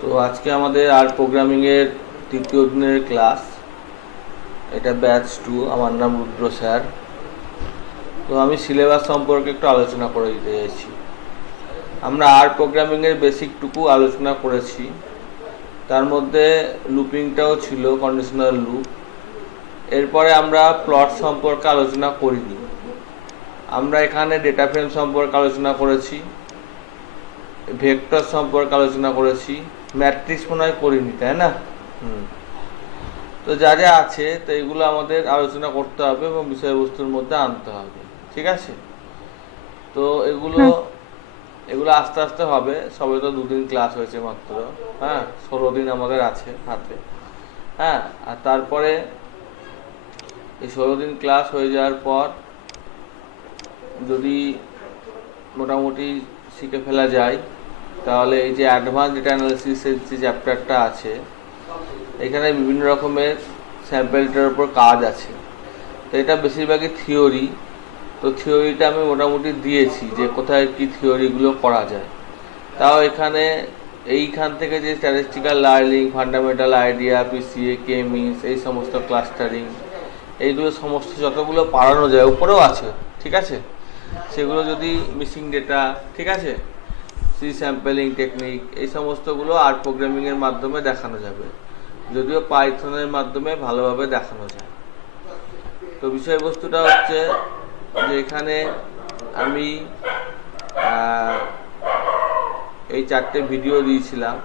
তো আজকে আমাদের আর প্রোগ্রামিংয়ের তৃতীয় দিনের ক্লাস। এটা ব্যাচ 2। আমার নাম রুদ্র স্যার। তো আমি সিলেবাস সম্পর্কে একটু আলোচনা করে দিতে চাইছি। আমরা আর প্রোগ্রামিংয়ের বেসিকটুকু আলোচনা করেছি, তার মধ্যে লুপিংটাও ছিল, কন্ডিশনাল লুপ। এরপরে আমরা প্লট সম্পর্কে আলোচনা করিনি। আমরা এখানে ডেটা ফ্রেম সম্পর্কে আলোচনা করেছি, ভেক্টর সম্পর্কে আলোচনা করেছি, ম্যাট্রিক্স মনে হয় করিনি, তাই না? তো যা যা আছে তো এগুলো আমাদের আলোচনা করতে হবে এবং বিষয়বস্তুর মধ্যে আনতে হবে, ঠিক আছে? তো এগুলো এগুলো আস্তে আস্তে হবে। সবে তো 2 দিন ক্লাস হয়েছে মাত্র। হ্যাঁ, 16 দিন আমাদের আছে হাতে। হ্যাঁ, আর তারপরে এই 16 দিন ক্লাস হয়ে যাওয়ার পর যদি মোটামুটি শিখে ফেলা যায়, তাহলে এই যে অ্যাডভান্স ডেটা অ্যানালিসিসের যে চ্যাপ্টারটা আছে, এখানে বিভিন্ন রকমের স্যাম্পেলটার উপর কাজ আছে। তো এটা বেশিরভাগই থিওরি। তো থিওরিটা আমি মোটামুটি দিয়েছি যে কোথায় কি থিওরিগুলো করা যায়। তাও এখানে এইখান থেকে যে statistical learning, fundamental idea, PCA, K means, এই সমস্ত ক্লাস্টারিং, এইগুলো সমস্ত যতগুলো পারানো যায়, উপরেও আছে, ঠিক আছে? সেগুলো যদি মিসিং ডেটা, ঠিক আছে, সি স্যাম্পলিং টেকনিক, এই সমস্তগুলো আর প্রোগ্রামিংয়ের মাধ্যমে দেখানো যাবে, যদিও পাইথনের মাধ্যমে ভালোভাবে দেখানো যায়। তো বিষয়বস্তুটা হচ্ছে যে এখানে আমি এই 4টে ভিডিও দিয়েছিলাম।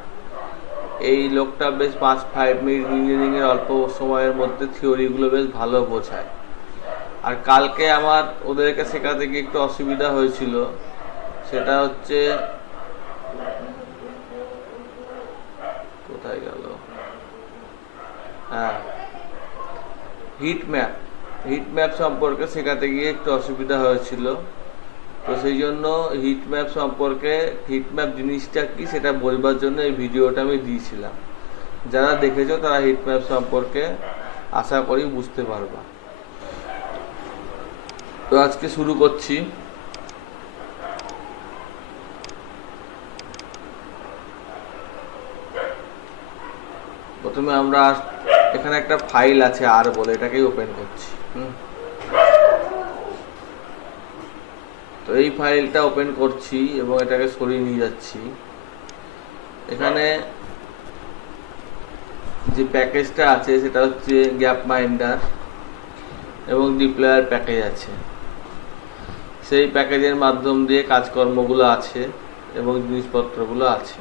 এই লোকটা বেশ 5 মিনিট ইঞ্জিনিয়ারিংয়ের অল্প সময়ের মধ্যে থিওরিগুলো বেশ ভালো বোঝায়। আর কালকে আমার ওদেরকে শেখাতে গিয়ে একটু অসুবিধা হয়েছিল, সেটা হচ্ছে কোথায় গেল, হ্যাঁ, হিট ম্যাপ সম্পর্কে শেখাতে গিয়ে একটু অসুবিধা হয়েছিল। তো সেই জন্য হিট ম্যাপ জিনিসটা কি সেটা বলবার জন্য এই ভিডিওটা আমি দিয়েছিলাম। যারা দেখেছো তারা হিট ম্যাপ সম্পর্কে আশা করি বুঝতে পারবা। তো আজকে শুরু করছি। প্রথমে আমরা এখানে একটা ফাইল আছে আর বলে, এটাকেই ওপেন করছি। তো এই ফাইলটা ওপেন করছি এবং এটাকে সরিয়ে নিয়ে যাচ্ছি। এখানে যে প্যাকেজটা আছে সেটা হচ্ছে গ্যাপ মাইন্ডার এবং ডিপ্লয়ার প্যাকেজ আছে। সেই প্যাকেজের মাধ্যম দিয়ে কাজকর্মগুলো আছে এবং জিনিসপত্রগুলো আছে।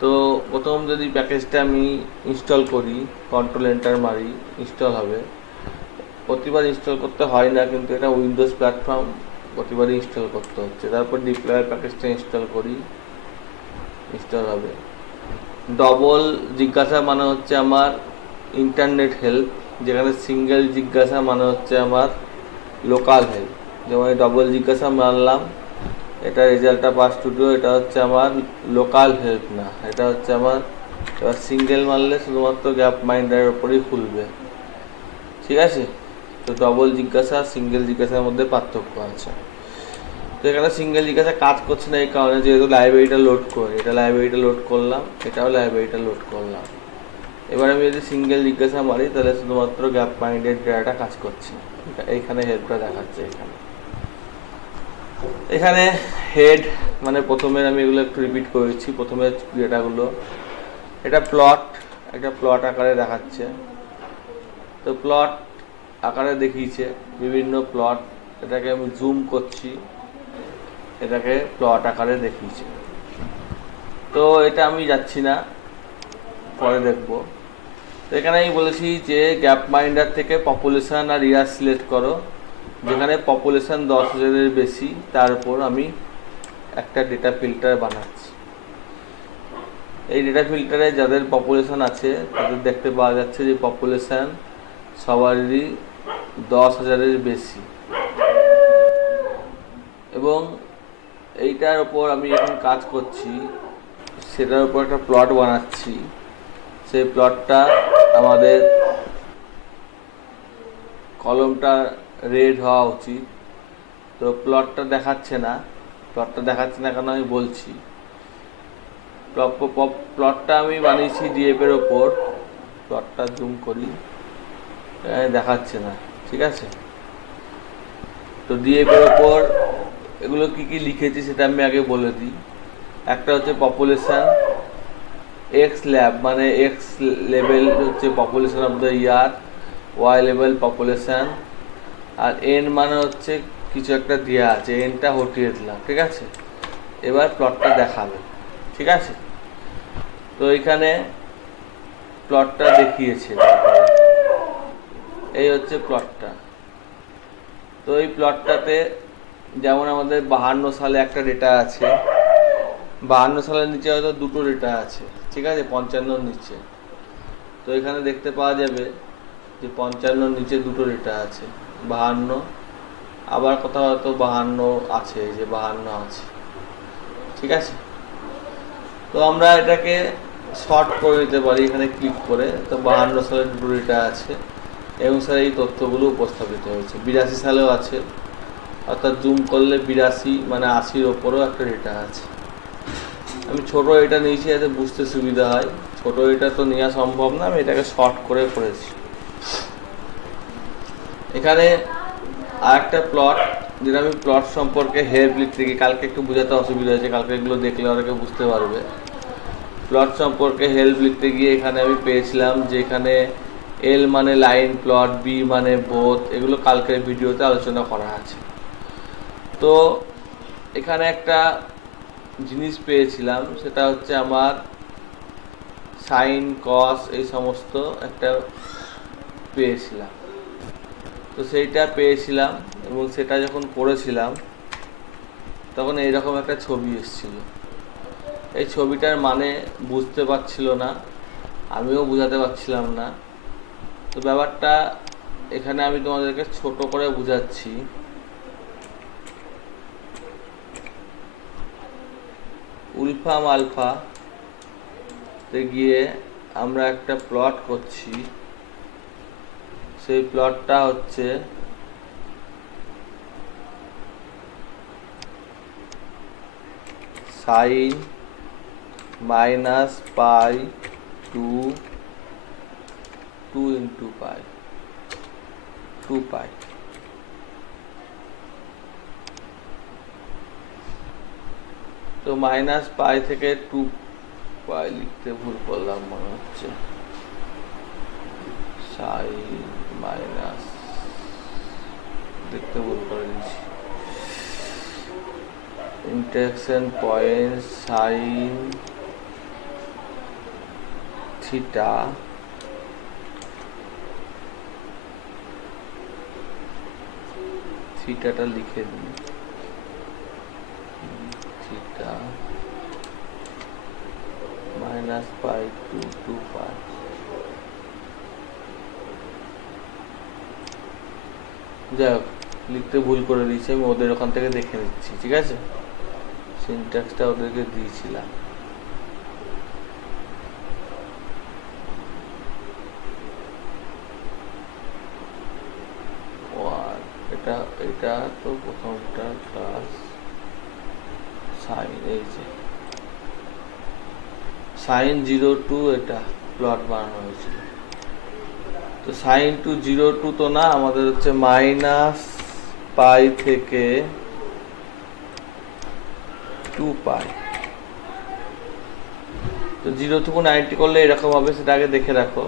তো প্রথম যদি প্যাকেজটা আমি ইনস্টল করি, কন্ট্রোল এন্টার মারি, ইনস্টল হবে। প্রতিবার ইনস্টল করতে হয় না, কিন্তু এটা উইন্ডোজ প্ল্যাটফর্ম, প্রতিবারই ইনস্টল করতে হচ্ছে। তারপর ডিপ্লয়ার প্যাকেজটা ইনস্টল করি, ইনস্টল হবে। ডবল জিজ্ঞাসা মানে হচ্ছে আমার ইন্টারনেট হেল্প, যেখানে সিঙ্গেল জিজ্ঞাসা মানে হচ্ছে আমার লোকাল হেল্প। যেমন ডবল জিজ্ঞাসা মারলাম, এটা রেজাল্টটা পাস স্টুডিও, এটা হচ্ছে আমার লোকাল হেল্প না, এটা হচ্ছে আমার। এবার সিঙ্গেল মারলে শুধুমাত্র গ্যাপ মাইন্ডারের ওপরেই খুলবে, ঠিক আছে? তো ডবল জিজ্ঞাসা সিঙ্গেল জিজ্ঞাসার মধ্যে পার্থক্য আছে। তো এখানে সিঙ্গেল জিজ্ঞাসা কাজ করছে না এই কারণে, যেহেতু লাইব্রেরিটা লোড করে, এটা লাইব্রেরিটা লোড করলাম, এটাও লাইব্রেরিটা লোড করলাম। এবার আমি যদি সিঙ্গেল জিজ্ঞাসা মারি তাহলে শুধুমাত্র গ্যাপ মাইন্ডেড ডেটাটা কাজ করছে। এইখানে হেল্পটা দেখাচ্ছে। এখানে হেড মানে প্রথমে আমি এগুলো একটু রিপিট করেছি। প্রথমে ডেটাগুলো, এটা একটা প্লট আকারে দেখাচ্ছে। তো প্লট আকারে দেখিয়েছে বিভিন্ন প্লট, এটাকে আমি জুম করছি, এটাকে প্লট আকারে দেখিয়েছে। তো এটা আমি যাচ্ছি না, পরে দেখব। তো এখানে আমি বলেছি যে গ্যাপ মাইন্ডার থেকে পপুলেশন আর ইয়ার সিলেক্ট করো। যেখানে পপুলেশন 10,000-এর বেশি, তার উপর আমি একটা ডেটা ফিল্টার বানাচ্ছি। এই ডেটা ফিল্টারে যাদের পপুলেশন আছে তাদের দেখতে পাওয়া যাচ্ছে যে পপুলেশন সবারই 10,000-এর বেশি। এবং এইটার উপর আমি এখন কাজ করছি, সেটার উপর একটা প্লট বানাচ্ছি। সেই প্লটটা আমাদের কলমটা রেড হওয়া উচিত। তো প্লটটা দেখাচ্ছে না কেন আমি বলছি। প্লটটা আমি বানিয়েছি ডিএফ এর ওপর। প্লটটা জুম করি, দেখাচ্ছে না, ঠিক আছে। তো ডিএফ এর ওপর এগুলো কি কি লিখেছি সেটা আমি আগে বলে দিই। একটা হচ্ছে পপুলেশন, এক্স ল্যাব মানে এক্স লেভেল হচ্ছে population of the year, Y level population, আর এন মানে হচ্ছে কিছু একটা দেওয়া আছে, এনটা হটিয়ে দিলাম, ঠিক আছে। এবার প্লটটা দেখাবে, ঠিক আছে। তো এখানে প্লটটা দেখিয়েছে, এই হচ্ছে প্লটটা। তো এই প্লটটাতে যেমন আমাদের 52 সালে একটা ডেটা আছে, 52 সালের নিচে হয়তো দুটো ডেটা আছে, ঠিক আছে, 55 নিচে। তো এখানে দেখতে পাওয়া যাবে যে 55 নিচে দুটো ডেটা আছে, 52, আবার কোথাও হয়তো 52 আছে, এই যে 52 আছে, ঠিক আছে। তো আমরা এটাকে শর্ট করে দিতে পারি এখানে ক্লিক করে। তো 52 সালের দুটো ডেটা আছে এবং স্যার এই তথ্যগুলো উপস্থাপিত হয়েছে। 82 সালেও আছে, অর্থাৎ জুম করলে 82 মানে 80-র ওপরেও একটা ডেটা আছে। আমি ছোট এটা নিয়েছি যাতে বুঝতে সুবিধা হয়, ছোট এটা তো নেওয়া সম্ভব না, আমি এটাকে শর্ট করে করেছি। এখানে আরেকটা প্লট, যেটা আমি প্লট সম্পর্কে হেল্প লিখতে গিয়ে কালকে একটু বোঝাতে অসুবিধা হয়েছে, কালকে এগুলো দেখলে অনেকে বুঝতে পারবে। প্লট সম্পর্কে হেল্প লিখতে গিয়ে এখানে আমি পেয়েছিলাম যে এখানে এল মানে লাইন প্লট, বি মানে বোথ, এগুলো কালকের ভিডিওতে আলোচনা করা আছে। তো এখানে একটা জিনিস পেয়েছিলাম, সেটা হচ্ছে আমার সাইন কস এই সমস্ত একটা পেয়েছিলাম। তো সেইটা পেয়েছিলাম এবং সেটা যখন করেছিলাম তখন এইরকম একটা ছবি এসেছিল। এই ছবিটার মানে বুঝতে পারছিল না, আমিও বুঝাতে পারছিলাম না। তো ব্যাপারটা এখানে আমি তোমাদেরকে ছোট করে বুঝাচ্ছি। উলফাম আলফা তে গিয়ে আমরা একটা প্লট করছি, সেই প্লটটা হচ্ছে sine minus pi to 2 into pi, 2 pi. তো মাইনাস পাই থেকে 2 পাই লিখতে ভুল করলাম মনে হচ্ছে, সাইন মাইনাস লিখতে ভুল করে দিয়েছি। ইন্টারসেকশন পয়েন্ট সাইন থিটা থিটাটা লিখে দিই, থিটা মাইনাস পাই টু 2 পাই। যাই হোক, লিখতে ভুল করে দিয়েছি, আমি ওদের ওখান থেকে দেখে নিচ্ছি, ঠিক আছে। সিনট্যাক্সটা ওদেরকে দিয়েছিলাম। এটা তো প্রথমটা প্লাস সাইন, এই যে সাইন 0 এটা প্লট বানানো হয়েছিল। তো সাইন টু 0 তো না, আমাদের হচ্ছে মাইনাস পাই থেকে 2 পাই। তো 0 থেকে 90 করলে এরকম হবে, সেটা আগে দেখে রাখো।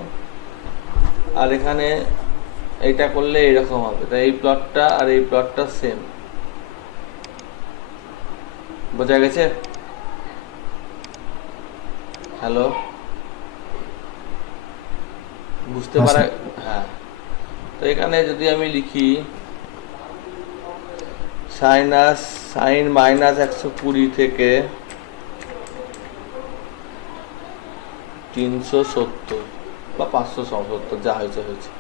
আর এখানে এইটা করলে এরকম হবে। তাই এই প্লটটা আর এই প্লটটা সেম, বোঝা গেছে? হ্যালো, বুঝতে পারা? হ্যাঁ। তো এখানে যদি আমি লিখি সাইন মাইনাস 120 থেকে 370 বা 570, যা হয়েছে হয়েছে।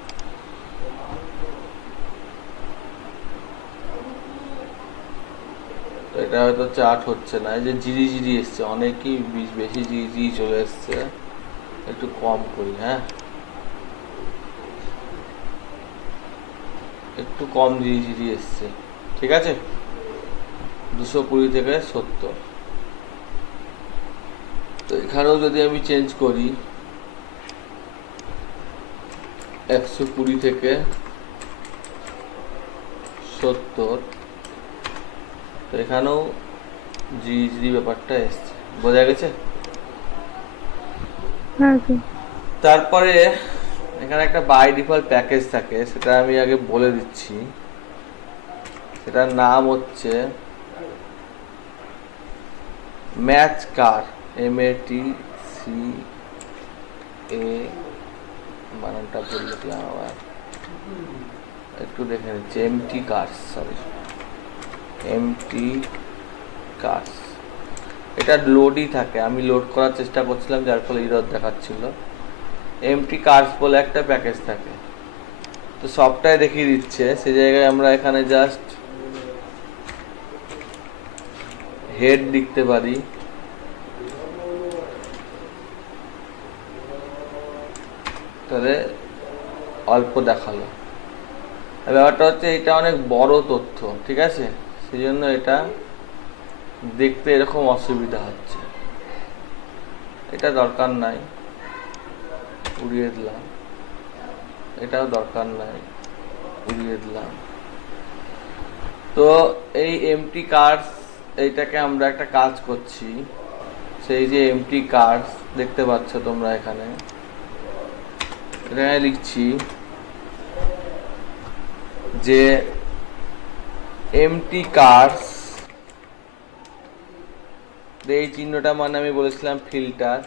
তো এটা হয়তো চার্ট হচ্ছে না, এই যে জিরি জিরি এসছে, অনেকই বেশি জিরি জিরি চলে এসছে। একটু কম করি, হ্যাঁ, একটু কম জিরি জিরি এসছে, ঠিক আছে। 220 থেকে 70। তো এখানেও যদি আমি চেঞ্জ করি 120 থেকে 70, তো এখানেও জিএসডি ব্যাপারটা এসছে, বোঝা গেছে? তারপরে এখানে একটা বাই ডিফল্ট প্যাকেজ থাকে, সেটা আমি আগে বলে দিচ্ছি। সেটার নাম হচ্ছে ম্যাচ কার, MATC, বানানটা বললে কি আবার একটু দেখে নিচ্ছি, MT cars, sorry MT cars. এটা লোডই থাকে, আমি লোড করার চেষ্টা করছিলাম যার ফলে এরর দেখাচ্ছিল। MT কার্স বলে একটা প্যাকেজ থাকে, তো সবটাই দেখিয়ে দিচ্ছে। সেই জায়গায় আমরা এখানে জাস্ট হেড লিখতে পারি, তাহলে অল্প দেখালো। ব্যাপারটা হচ্ছে এটা অনেক বড় তথ্য, ঠিক আছে, সেই জন্য এটা দেখতে এরকম অসুবিধা হচ্ছে। এটা দরকার নাই, উড়িয়ে দিলাম। এটাও দরকার নাই, উড়িয়ে দিলাম। তো এই এমটি কার্ডস, এইটাকে আমরা একটা কাজ করছি। সেই যে এমটি কার্ডস দেখতে পাচ্ছ তোমরা এখানে লিখছি যে এমটি কার্ডস, এই চিহ্নটা মানে আমি বলেছিলাম ফিল্টার,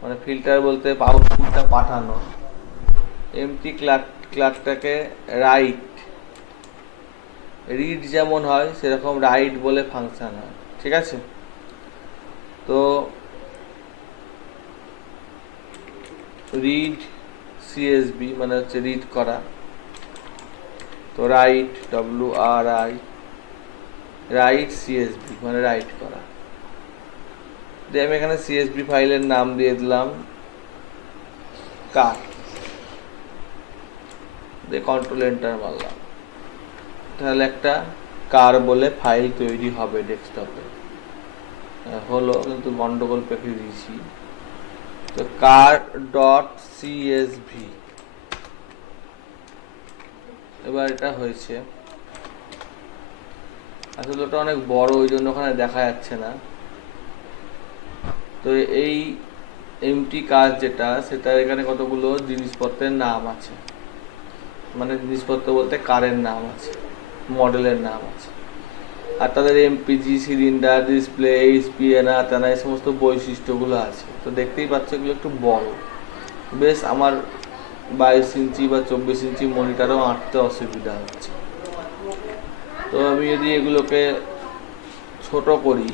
মানে ফিল্টার বলতে আউটপুটটা পাঠানো। এমটি ক্লার্কটাকে রাইট, রিড যেমন হয় সেরকম রাইট বলে ফাংশন হয়, ঠিক আছে? তো রিড CSV মানে হচ্ছে রিড করা, তো রাইট WRI, রাইট CSV মানে রাইট করা। দিয়ে আমি এখানে CSV ফাইলের নাম দিয়ে দিলাম কার, দিয়ে কন্ট্রোল এন্টার মারলাম, তাহলে একটা কার বলে ফাইল তৈরি হবে ডেস্কটপে। হলো, কিন্তু গন্ডগোল পেকে দিয়েছি। তো car.csv, এবার এটা হয়েছে। আসলে ওটা অনেক বড়, ওই জন্য ওখানে দেখা যাচ্ছে না। তো এই এমটি কাজ যেটা, সেটা এখানে কতগুলো জিনিসপত্রের নাম আছে, মানে জিনিসপত্র বলতে কারের নাম আছে, মডেলের নাম আছে, আর তাদের এমপিজি, সিলিন্ডার, ডিসপ্লে, এইচপি, এনা তেনা এই সমস্ত বৈশিষ্ট্যগুলো আছে। তো দেখতেই পাচ্ছ এগুলো একটু বড়, বেশ আমার 22 ইঞ্চি বা 24 ইঞ্চি মনিটরও আঁটতে অসুবিধা হচ্ছে। তো আমি যদি এগুলোকে ছোট করি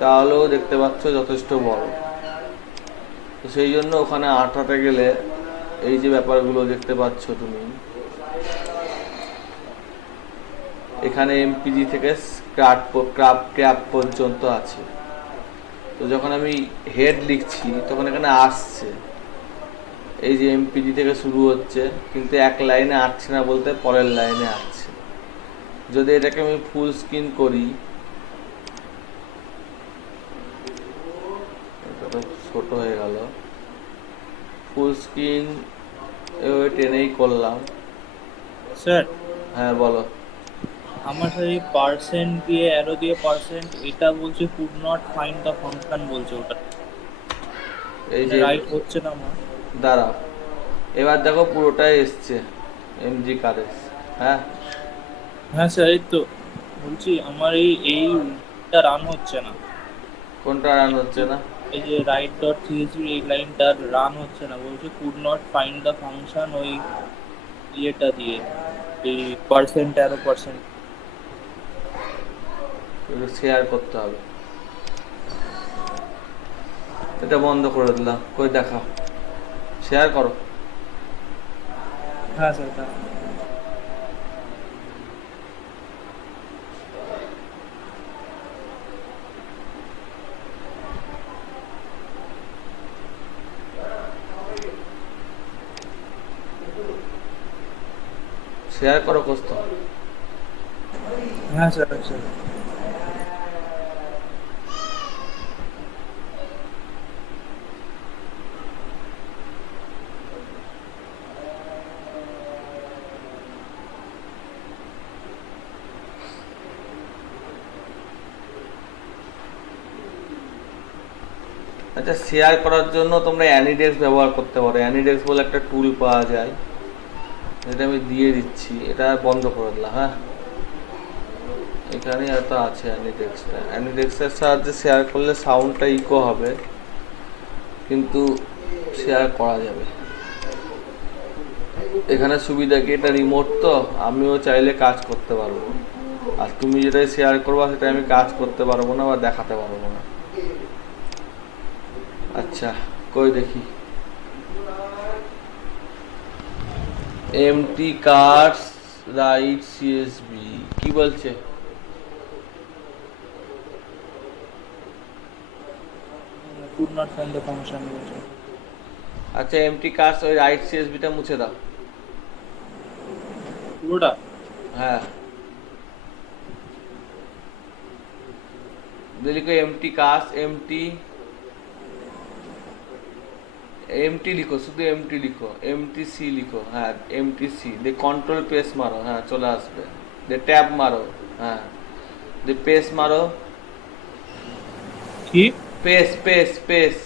তাহলেও দেখতে পাচ্ছ যথেষ্ট বড়। তো সেই জন্য ওখানে আঁটাতে গেলে এই যে ব্যাপারগুলো দেখতে পাচ্ছ তুমি, এখানে এমপিজি থেকে ক্র্যাপ পর্যন্ত আছে। তো যখন আমি হেড লিখছি তখন এখানে আসছে, এই যে এমপিজি থেকে শুরু হচ্ছে, কিন্তু এক লাইনে আসছে না, বলতে পরের লাইনে আসছে। যদি এটাকে আমি ফুল স্ক্রিন করি, এটা তো ছোট হয়ে গেল, ফুল স্ক্রিন টেনেই করলাম। স্যার, হ্যাঁ বলো। আমার এই পার্সেন্ট দিয়ে অ্যারো দিয়ে পার্সেন্ট, এটা বলছে could not find the function বলছে, ওটা এই যে রাইট হচ্ছে না আমার। দাঁড়াও, এবার দেখো পুরোটাই এসছে এমজি কারেস। হ্যাঁ হ্যাঁ স্যার, এই তো বলছি আমার এইটা রান হচ্ছে না। কোনটা রান হচ্ছে না? এই যে রাইট ডট সিএসভি এই লাইনটা রান হচ্ছে না, বলছে could not find the function ওই ইয়েটা দিয়ে, এই পার্সেন্ট অ্যারো পার্সেন্ট। শেয়ার করতে হবে, এটা বন্ধ করে দিলাম। কই দেখাও, শেয়ার করো। হ্যাঁ স্যার, হ্যাঁ শেয়ার করো কষ্ট। হ্যাঁ স্যার, স্যার আচ্ছা, শেয়ার করার জন্য তোমরা অ্যানিডেক্স ব্যবহার করতে পারো। অ্যানিডেক্স বলে একটা টুল পাওয়া যায়, এটা আমি দিয়ে দিচ্ছি। এটা বন্ধ করে দিলাম। হ্যাঁ, এখানে এত আছে অ্যানিডেক্সটা। অ্যানিডেক্সের সাহায্যে শেয়ার করলে সাউন্ডটা ইকো হবে, কিন্তু শেয়ার করা যাবে। এখানে সুবিধা কি, এটা রিমোট তো আমিও চাইলে কাজ করতে পারবো, আর তুমি যেটাই শেয়ার করবা সেটা আমি কাজ করতে পারবো না বা দেখাতে পারবো না। আচ্ছা, কই দেখি। এমটি কার্স রাইট সিএসবি কি বলছে? could not find the function বলছে। আচ্ছা, এমটি কার্স ওই রাইট সিএসবিটা মুছে দাও। পুরোটা? হ্যাঁ, লিখো এমটি কার্স, এমটি এমটি লিখো, শুধু এমটি লিখো, এমটি সি লিখো। হ্যাঁ, এমটি সি দিয়ে কন্ট্রোল পেস মারো, হ্যাঁ চলে আসবে। দিয়ে ট্যাব মারো, হ্যাঁ দিয়ে পেস মারো। কি? পেস পেস পেস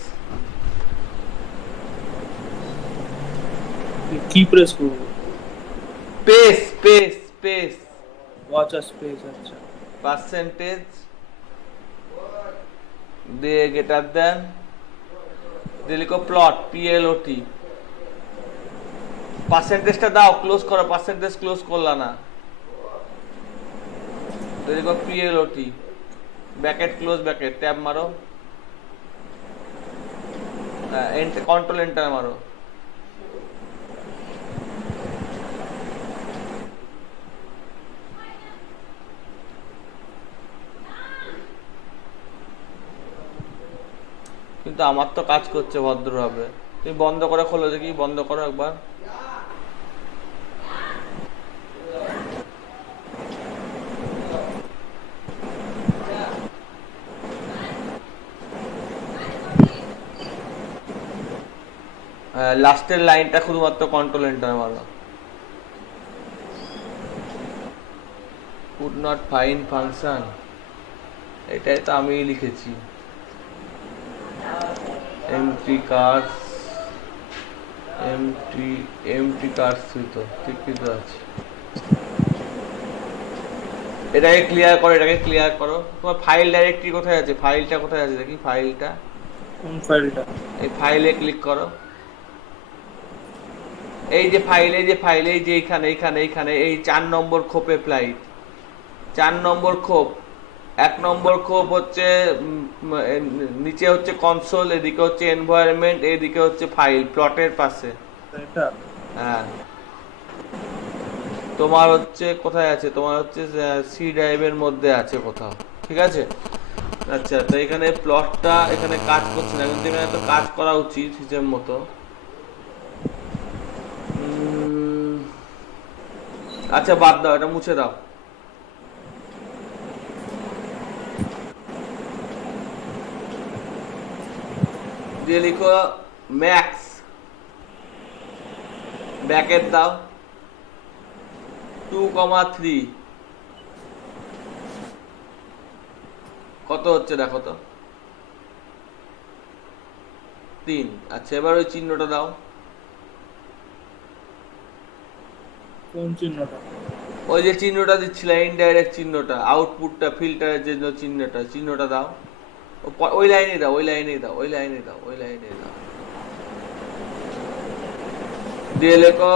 কি প্রেস করবো? পেস পেস পেস ওয়াচ আ স্পেস। আচ্ছা, পার্সেন্টেজ দিয়ে গ্রেটার দেন, দিয়ে লিখো প্লট, পিএলওটি। পার্সেন্টেজটা দাও, ক্লোজ করো, পার্সেন্টেজ ক্লোজ করলা না। দিয়ে লিখো পিএলওটি, ব্র্যাকেট ক্লোজ ব্র্যাকেট, ট্যাব মারো, কন্ট্রোল এন্টার মারো। কিন্তু আমার তো কাজ করছে ভদ্রভাবে। তুমি বন্ধ করে খোলো দেখি, বন্ধ করো একবার। লাস্টের লাইনটা শুধুমাত্র কন্ট্রোল এন্টার মারো। কুড নট ফাইন্ড ফাংশন, এটাই তো আমি লিখেছি। এমটি কার্স, এমটি কার্স তো ঠিকই তো আছে। এটাকে ক্লিয়ার করো, এটাকে ক্লিয়ার করো। তোমার ফাইল ডাইরেক্টরি কোথায় আছে? ফাইলটা কোথায় আছে দেখি, ফাইলটা। কোন ফাইলটা? এই ফাইলে ক্লিক করো। এই যে ফাইল, এই যে ফাইল, এই যে এইখানে এইখানে এইখানে এই 4 নম্বর খোপে ফ্লাইট, 4 নম্বর খোপ। 1 নম্বর খোপ হচ্ছে নিচে হচ্ছে কনসোল, এদিকে হচ্ছে এনভায়রনমেন্ট, এদিকে হচ্ছে ফাইল, প্লটের পাশে। এটা? হ্যাঁ, তোমার হচ্ছে কোথায় আছে? তোমার হচ্ছে সি ড্রাইভের মধ্যে আছে কোথাও, ঠিক আছে? আচ্ছা, তো এখানে প্লটটা এখানে কাজ করছে না, কিন্তু এখানে তো কাজ করা উচিত হিসেব মতো। আচ্ছা, বাদ দাও, এটা মুছে দাও। দিয়ে লিখো ম্যাক্স, ব্র্যাকেট দাও 2,3। কত হচ্ছে দেখো তো? 3। আচ্ছা, এবার ওই চিহ্নটা দাও। কোন চিহ্নটা? ওই যে চিহ্নটা দিচ্ছিলে, ইনডাইরেক্ট চিহ্নটা, আউটপুটটা ফিল্টারের যে চিহ্নটা দাও। ওই লাইনে দাও, ওই লাইনে দাও, ওই লাইনে দাও, ওই লাইনে দাও। দিয়ে লেখো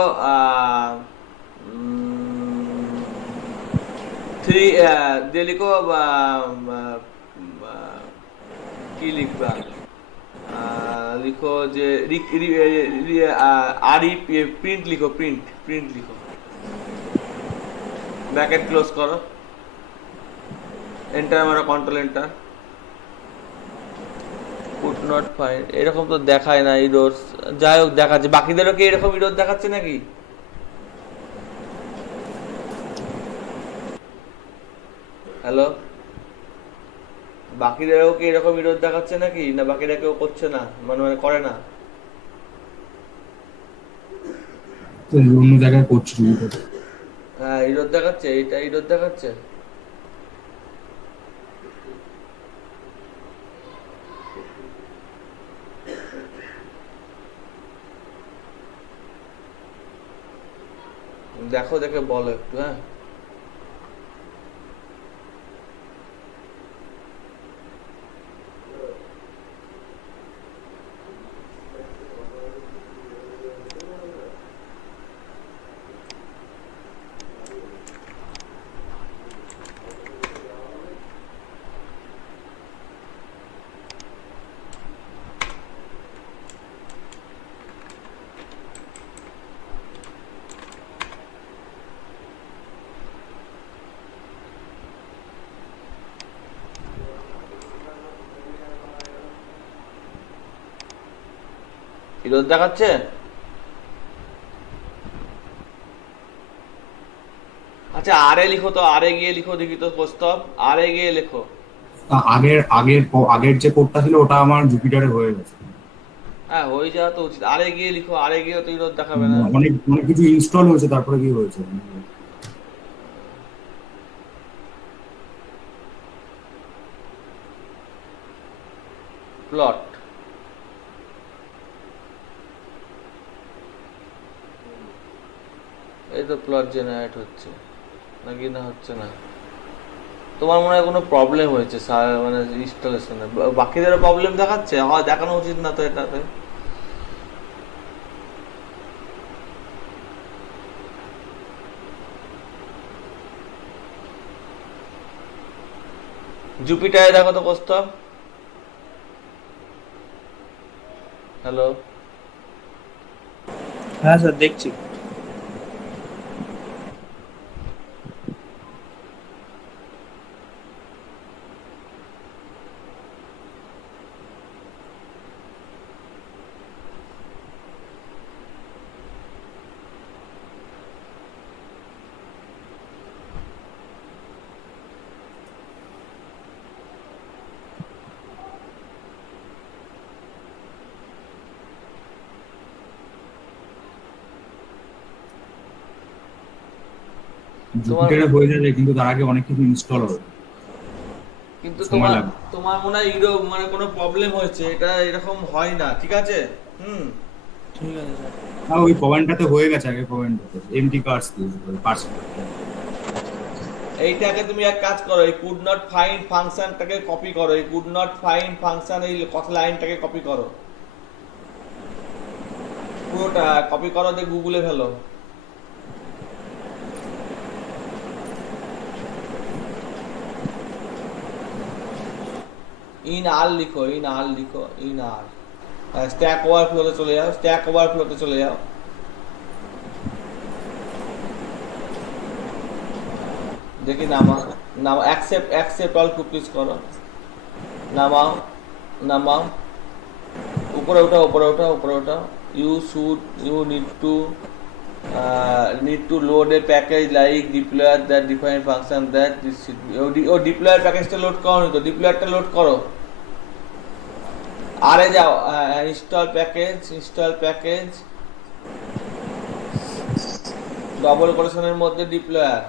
3, দিয়ে লিখো কি লিখবা, লিখো যে প্রিন্ট লিখো, প্রিন্ট লিখো, ব্র্যাকেট ক্লোজ করো, এন্টার মারো, control enter. Could not find, এরকম তো দেখায় না ইরোর্স। যাই হোক, দেখাচ্ছে। বাকিদেরও কি এরকম ইরোর দেখাচ্ছে নাকি? হ্যালো, বাকিদেরও কি এরকম ইরোর দেখাচ্ছে নাকি, না বাকিরা কেউ করছে না, মানে করে না? অন্য জায়গায় করছি। হ্যাঁ, ইরোর দেখাচ্ছে, এইটা ইরোর দেখাচ্ছে। দেখো, দেখে বলো একটু। হ্যাঁ, বিরোধ দেখাচ্ছে। আচ্ছা, আরে লিখো তো, আরে গিয়ে লিখো দেখি তো প্রস্তাব, আরে গিয়ে লেখো। আগের যে কোডটা ছিল ওটা আমার জুপিটারে হয়ে গেছে। হ্যাঁ, হয়ে যাওয়া তো উচিত। আরে গিয়ে লিখো, আরে গিয়ে তো বিরোধ দেখাবে না। অনেক অনেক কিছু ইনস্টল হয়েছে তারপরে কি হয়েছে। প্লট, এই তো প্লট জেনারেট হচ্ছে নাকি না হচ্ছে না। তোমার মনে হয় কোনো প্রবলেম হয়েছে মানে ইনস্টলেশনে। বাকিদেরও প্রবলেম দেখাচ্ছে, হয় দেখানো উচিত না তো এটাতে। জুপিটারে দেখো তো প্রস্তাব। হ্যালো, হ্যাঁ স্যার, দেখছি। তোমার জুপিটারে হয়ে যাবে কিন্তু তার আগে অনেক কিছু ইনস্টল হবে, কিন্তু সময় তোমার লাগবে। তোমার মনে হয় মানে কোনো প্রবলেম হয়েছে, এটা এরকম হয় না, ঠিক আছে? হুম। ঠিক আছে স্যার। হ্যাঁ, ওই পয়েন্টটাতে হয়ে গেছে, আগে পয়েন্টটাতে এমটি কার্ডস দিয়েছে পার্স। এইটাকে তুমি এক কাজ করো, এই কুড নট ফাইন্ড ফাংশনটাকে কপি করো, এই কুড নট ফাইন্ড ফাংশন এই কথা লাইনটাকে কপি করো, পুরোটা কপি করো, দিয়ে গুগলে ফেলো। ইন আর লিখো, ইন আর লিখো, ইন আর। স্ট্যাক ওভারফ্লোতে চলে যাও, স্ট্যাক ওভারফ্লোতে চলে যাও। দেখি নামা, অ্যাকসেপ্ট অ্যাকসেপ্ট অল কুকিজ করো, নামাও, নামাও, উপরে ওঠাও, উপরে ওঠাও, উপরে ওঠাও। You need to load a package like deployer that define function that this should be, ও deployer প্যাকেজটা লোড করো, তো ডিপ্লয়ারটা লোড করো। আরে যাও, ইনস্টল প্যাকেজ ডবল কোটেশনের মধ্যে ডিপ্লয়ার।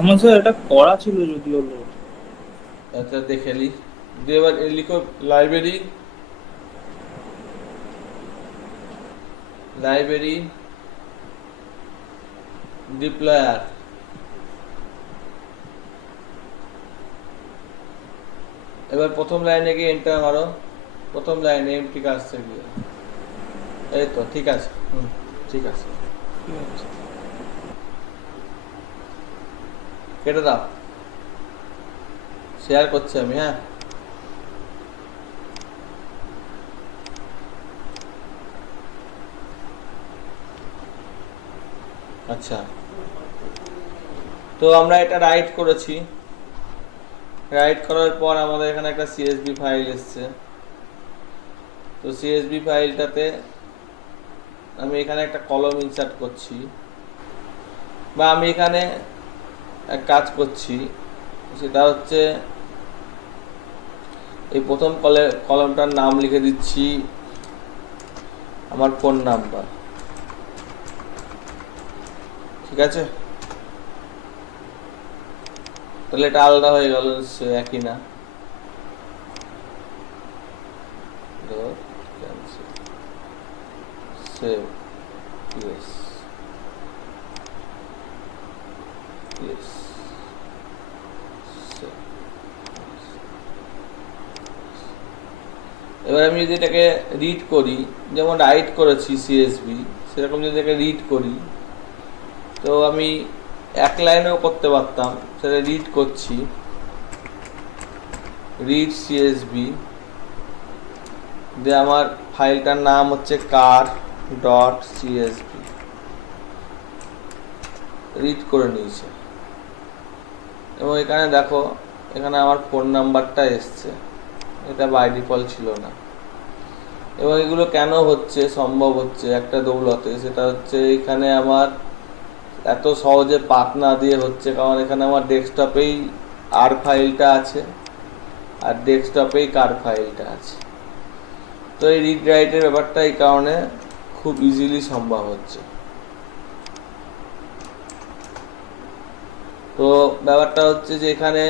আমার স্যার এটা করা ছিল যদিও লোড। আচ্ছা, দেখে নি। দিয়ে এবার লিখো লাইব্রেরি, লাইব্রেরি ডিপ্লয়ার। এবার প্রথম লাইনে গিয়ে এন্টার মারো, প্রথম লাইনে এমটি আসছে গিয়ে, এই তো ঠিক আছে। হুম, ঠিক আছে, ঠিক আছে। কেটে দাও, শেয়ার করছি আমি। হ্যাঁ, আচ্ছা, তো আমরা এটা রাইট করেছি। রাইট করার পর আমাদের এখানে একটা সিএসভি ফাইল এসছে। তো সিএসভি ফাইলটাতে আমি এখানে একটা কলম ইনসার্ট করছি, বা আমি এখানে এক কাজ করছি, সেটা হচ্ছে এই প্রথম কলমটার নাম লিখে দিচ্ছি আমার ফোন নাম্বার, ঠিক আছে? তাহলে এটা আলাদা হয়ে গেল, একই না? Save, yes, yes, save. এবার আমি যদি এটাকে রিড করি, যেমন রাইট করেছি সিএসবি, সেরকম যদি এটাকে রিড করি, তো আমি এক লাইনেও করতে পারতাম, সেটা রিড করছি, রিড সিএসবি, যে আমার ফাইলটার নাম হচ্ছে car.csv, রিড করে নিয়েছে। এবং এখানে দেখো, এখানে আমার ফোন নাম্বারটা এসছে, এটা বাই ডিফল্ট ছিল না। এবং এগুলো কেন হচ্ছে, সম্ভব হচ্ছে একটা দৌলতে, সেটা হচ্ছে এখানে আমার এত সহজে পাথ না দিয়ে হচ্ছে, কারণ এখানে আমার ডেস্কটপেই আর ফাইলটা আছে আর ডেস্কটপেই কার ফাইলটা আছে। তো এই রিড রাইটের ব্যাপারটা এই কারণে খুব ইজিলি সম্ভব হচ্ছে। তো ব্যাপারটা হচ্ছে যে এখানে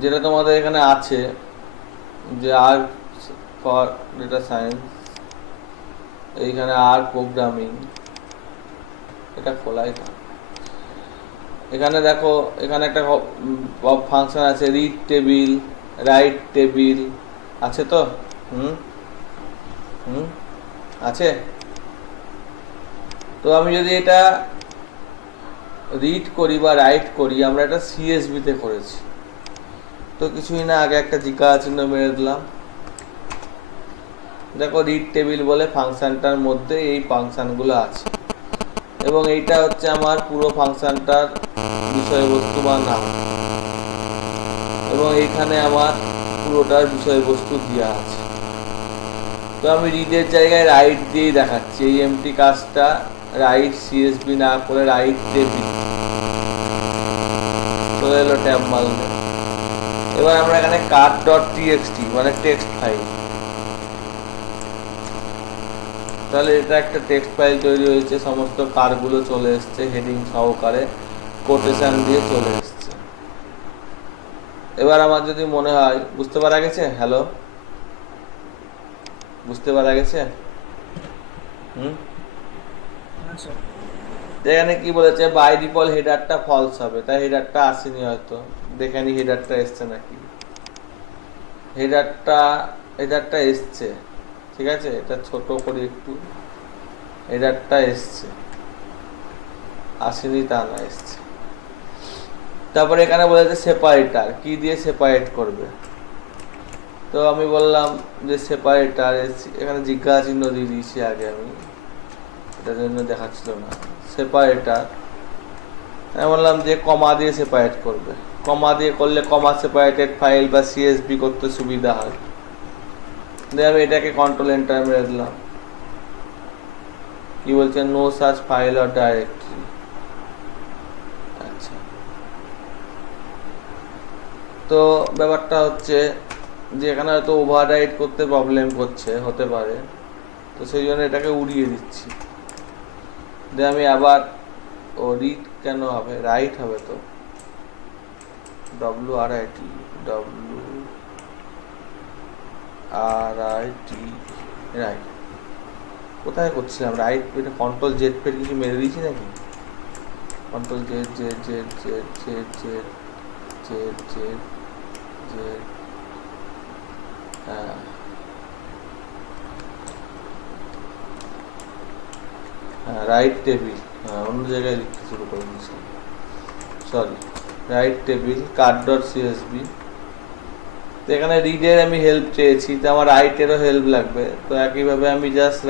যেটা তোমাদের এখানে আছে যে আর ফর ডেটা সায়েন্স, এইখানে আর প্রোগ্রামিং, এটা খোলাই না। এখানে দেখো, এখানে একটা ফাংশন আছে রিড টেবিল, রাইট টেবিল আছে তো, আছে। তো আমি যদি এটা রিড করি বা রাইট করি, আমরা এটা সিএসবিতে করেছি, তো কিছুই না, আগে একটা জিজ্ঞাসা চিহ্ন মেরে দিলাম। দেখো রিড টেবিল বলে ফাংশনটার মধ্যে এই ফাংশনগুলো আছে, এবং এইটা হচ্ছে আমার পুরো ফাংশনটার বিষয়বস্তু বা নাম, এবং এইখানে আমার পুরোটার বিষয়বস্তু দেওয়া আছে। তো আমি রিডের জায়গায় রাইট দিয়েই দেখাচ্ছি, এই এমটি কাজটা রাইট সিএসবি না করে রাইট টেবিল চলে এলো ট্যাব মারলে। এবার আমরা এখানে car.txt মানে টেক্সট ফাইল, তাহলে এটা একটা টেক্সট ফাইল তৈরি হয়েছে, সমস্ত কারগুলো চলে এসছে হেডিং সহকারে, কোটেশন দিয়ে চলে এসছে। এবার আমার যদি মনে হয়, বুঝতে পারা গেছে? হ্যালো, বুঝতে পারা গেছে? এখানে কি বলেছে, বাই ডিফল্ট হেডারটা ফলস হবে, তাই হেডারটা আসেনি, হয়তো দেখে নি হেডারটা এসছে নাকি। হেডারটা এসছে, ঠিক আছে, এটা ছোট করে একটু, হেডারটা এসছে, আসেনি তা না, এসছে। তারপরে এখানে বলেছে সেপারেটার, কি দিয়ে সেপারেট করবে, তো আমি বললাম যে সেপারেটার, এখানে জিজ্ঞাসা চিহ্ন দিয়ে দিয়েছি আগে, আমি এটার জন্য দেখাচ্ছিল না। সেপারেটার আমি বললাম যে কমা দিয়ে সেপারেট করবে, কমা দিয়ে করলে কমা সেপারেটেড ফাইল বা সিএসবি করতে সুবিধা হয়। দিয়ে আমি এটাকে কন্ট্রোল এন্টার মেরে দিলাম। কি বলছে, no search file or directory. আচ্ছা, তো ব্যাপারটা হচ্ছে যে এখানে হয়তো ওভাররাইট করতে প্রবলেম করছে, হতে পারে, তো সেই জন্য এটাকে উড়িয়ে দিচ্ছি। দিয়ে আমি আবার, ও রিড কেন হবে, রাইট হবে তো, WRIT, রাইট। কোথায় করছিলাম রাইট, এটা কন্ট্রোল জেড পেড কিছু মেরে দিয়েছি নাকি, control Z Z Z Z Z Z Z Z Z, হ্যাঁ রাইট টেবিল, হ্যাঁ অন্য জায়গায় লিখতে শুরু করে দিয়েছিলাম, সরি, রাইট টেবিল car.csv। তো এখানে রিডের আমি হেল্প চেয়েছি, তো আমার রাইটেরও হেল্প লাগবে, তো একইভাবে আমি জাস্ট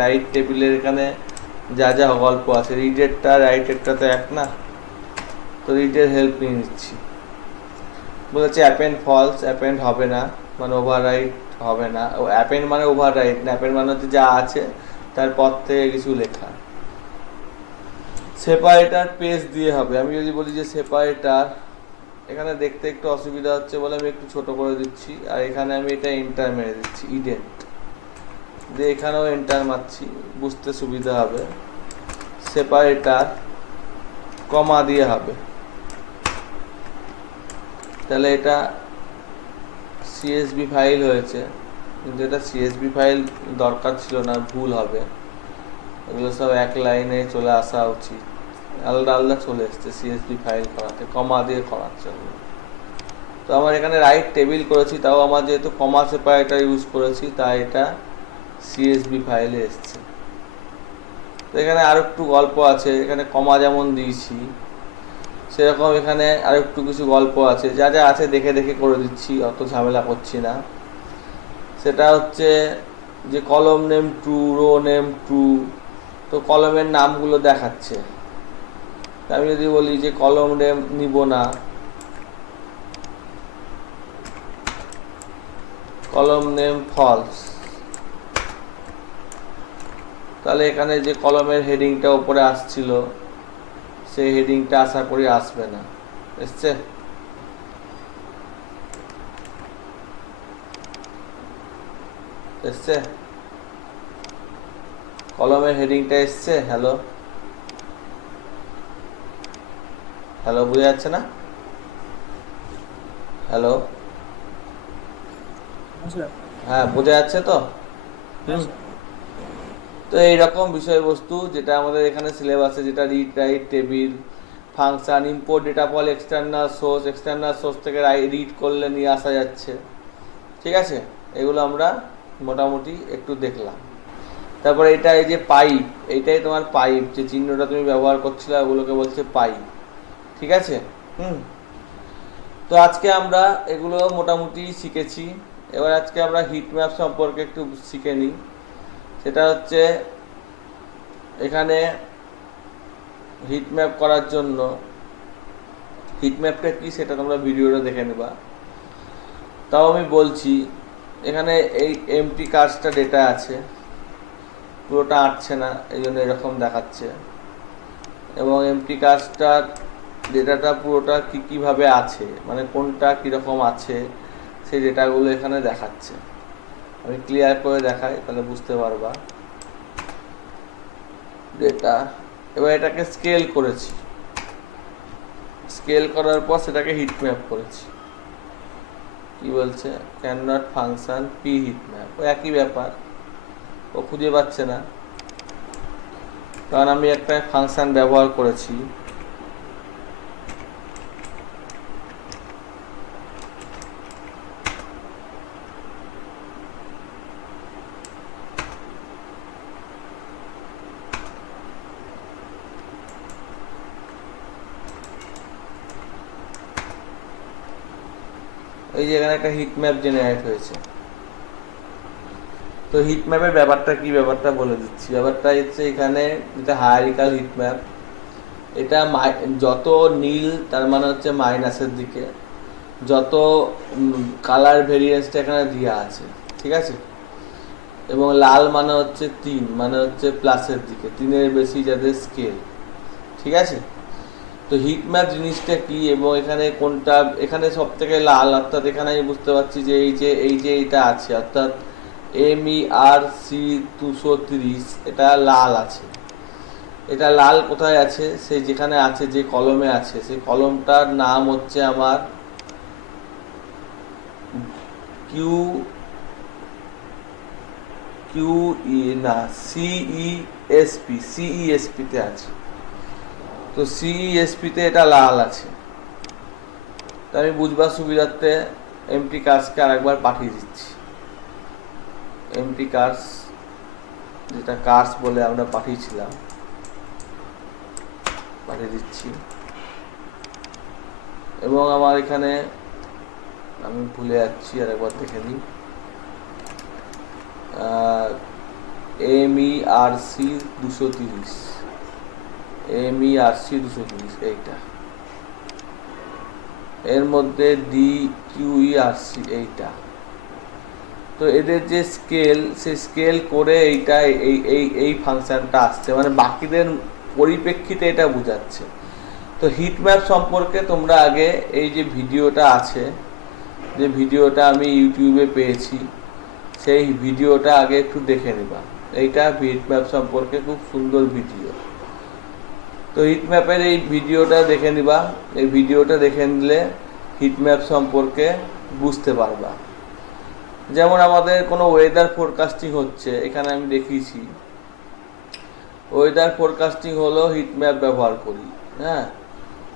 রাইট টেবিলের এখানে যা যা গল্প আছে, রিডেরটা রাইটেরটা তো এক না, তো রিডের হেল্প নিয়ে নিচ্ছি। বলেছে অ্যাপেন্ড ফলস, অ্যাপেন্ড হবে না, মানে ওভাররাইট হবে না, ও অ্যাপেন্ড মানে ওভাররাইট না, অ্যাপেন্ড মানে হচ্ছে যা আছে তারপর থেকে কিছু লেখা। সেপারেটার পেজ দিয়ে হবে, আমি যদি বলি যে সেপারেটার, এখানে দেখতে একটু অসুবিধা হচ্ছে বলে আমি একটু ছোট করে দিচ্ছি, আর এখানে আমি এটা এন্টার মেরে দিচ্ছি, ইডেন্ট দিয়ে এখানেও এন্টার মারছি, বুঝতে সুবিধা হবে। সেপারেটার কমা দিয়ে হবে, তাহলে এটা সিএসবি ফাইল হয়েছে, কিন্তু এটা সিএসভি ফাইল দরকার ছিল না, ভুল হবে। এগুলো সব এক লাইনে চলে আসা উচিত, আলাদা আলাদা চলে এসছে সিএসভি ফাইল করাতে, কমা দিয়ে করাচ্ছে ওগুলো। তো আমার এখানে রাইট টেবিল করেছি, তাও আমার যেহেতু কমা সেপারেটর ইউজ করেছি তাই এটা সিএসভি ফাইলে এসছে। তো এখানে আর একটু গল্প আছে, এখানে কমা যেমন দিয়েছি সেরকম এখানে আর একটু কিছু গল্প আছে, যা যা আছে দেখে দেখে করে দিচ্ছি, অত ঝামেলা করছি না। সেটা হচ্ছে যে column name true, row name true, তো কলমের নামগুলো দেখাচ্ছে। আমি যদি বলি যে কলম নেম নিব না, কলম নেম ফলস, তাহলে এখানে যে কলমের হেডিংটা উপরে আসছিল সেই হেডিংটা আশা করি আসবে না। এসছে? এসছে? কলমের হেডিংটা এসছে? হ্যালো হ্যালো, বোঝা যাচ্ছে না? হ্যালো, হ্যাঁ বোঝা যাচ্ছে তো? তো এইরকম বিষয়বস্তু যেটা আমাদের এখানে সিলেবাসে, যেটা read write table, function, import data ফল, এক্সটার্নাল সোর্স থেকে রিড করলে নিয়ে আসা যাচ্ছে, ঠিক আছে? এগুলো আমরা মোটামুটি একটু দেখলাম। তারপরে এটা এই যে পাইপ, এইটাই তোমার পাইপ, যে চিহ্নটা তুমি ব্যবহার করছিলে ওগুলোকে বলছে পাইপ, ঠিক আছে? তো আজকে আমরা এগুলো মোটামুটি শিখেছি। এবার আজকে আমরা হিট ম্যাপ সম্পর্কে একটু শিখে নিই। সেটা হচ্ছে এখানে হিট ম্যাপ করার জন্য, হিট ম্যাপটা কি সেটা তোমরা ভিডিওটা দেখে নেবা। তাও আমি বলছি, এখানে এই এমটি কার্সটা ডেটা আছে, পুরোটা আঁটছে না, এই জন্য এরকম দেখাচ্ছে। এবং এমটি কার্সটার ডেটাটা পুরোটা কীভাবে আছে, মানে কোনটা কীরকম আছে সেই ডেটাগুলো এখানে দেখাচ্ছে। আমি ক্লিয়ার করে দেখাই, তাহলে বুঝতে পারবা। ডেটা, এবার এটাকে স্কেল করেছি, স্কেল করার পর সেটাকে হিট ম্যাপ করেছি। কি বলছে? Can not function P heat map, ও একই ব্যাপার, ও খুঁজে পাচ্ছে না, কারণ আমি একটা ফাংশন ব্যবহার করেছি। এই যে এখানে একটা হিট ম্যাপ জেনারেট হয়েছে। তো হিট ম্যাপের ব্যাপারটা কি, ব্যাপারটা বলে দিচ্ছি। ব্যাপারটা হচ্ছে এখানে যেটা হায়ারিকাল হিট ম্যাপ, এটা যত নীল তার মানে হচ্ছে মাইনাসের দিকে, যত কালার ভেরিয়েন্সটা এখানে দেওয়া আছে, ঠিক আছে? এবং লাল মানে হচ্ছে 3, মানে হচ্ছে প্লাসের দিকে, 3-এর বেশি যাদের স্কেল, ঠিক আছে? তো হিট ম্যাপ জিনিসটা কি এবং এখানে কোনটা, এখানে সব থেকে লাল, অর্থাৎ এখানে আমি বুঝতে পারছি যে এই যে এইটা আছে, অর্থাৎ MERC 230, এটা লাল আছে। এটা লাল কোথায় আছে? সেই যেখানে আছে, যে কলমে আছে, সেই কলমটার নাম হচ্ছে আমার CESP তে আছে। তো CESP তে এটা লাল আছে। তো আমি বুঝবার সুবিধার্থে এমটি কার্সকে আরেকবার পাঠিয়ে দিচ্ছি। এমটি কার্স, যেটা কার্স বলে আমরা পাঠিয়েছিলাম, পাঠিয়ে দিচ্ছি। এবং আমার এখানে, আমি ভুলে যাচ্ছি, আরেকবার দেখে নিই, MERC 230, MERC 230 এইটা, এর মধ্যে DQERC এইটা। তো এদের যে স্কেল, সেই স্কেল করে এইটা এই ফাংশনটা আসছে, মানে বাকিদের পরিপ্রেক্ষিতে এটা বোঝাচ্ছে। তো হিট ম্যাপ সম্পর্কে তোমরা আগে এই যে ভিডিওটা আছে, যে ভিডিওটা আমি ইউটিউবে পেয়েছি, সেই ভিডিওটা আগে একটু দেখে নিবা। এইটা হিট ম্যাপ সম্পর্কে খুব সুন্দর ভিডিও। তো হিট ম্যাপের এই ভিডিওটা দেখে নিবা, এই ভিডিওটা দেখে নিলে হিট ম্যাপ সম্পর্কে বুঝতে পারবা। যেমন আমাদের কোনো ওয়েদার ফোরকাস্টিং হচ্ছে, এখানে আমি দেখিয়েছি ওয়েদার ফোরকাস্টিং হলো হিট ম্যাপ ব্যবহার করি, হ্যাঁ।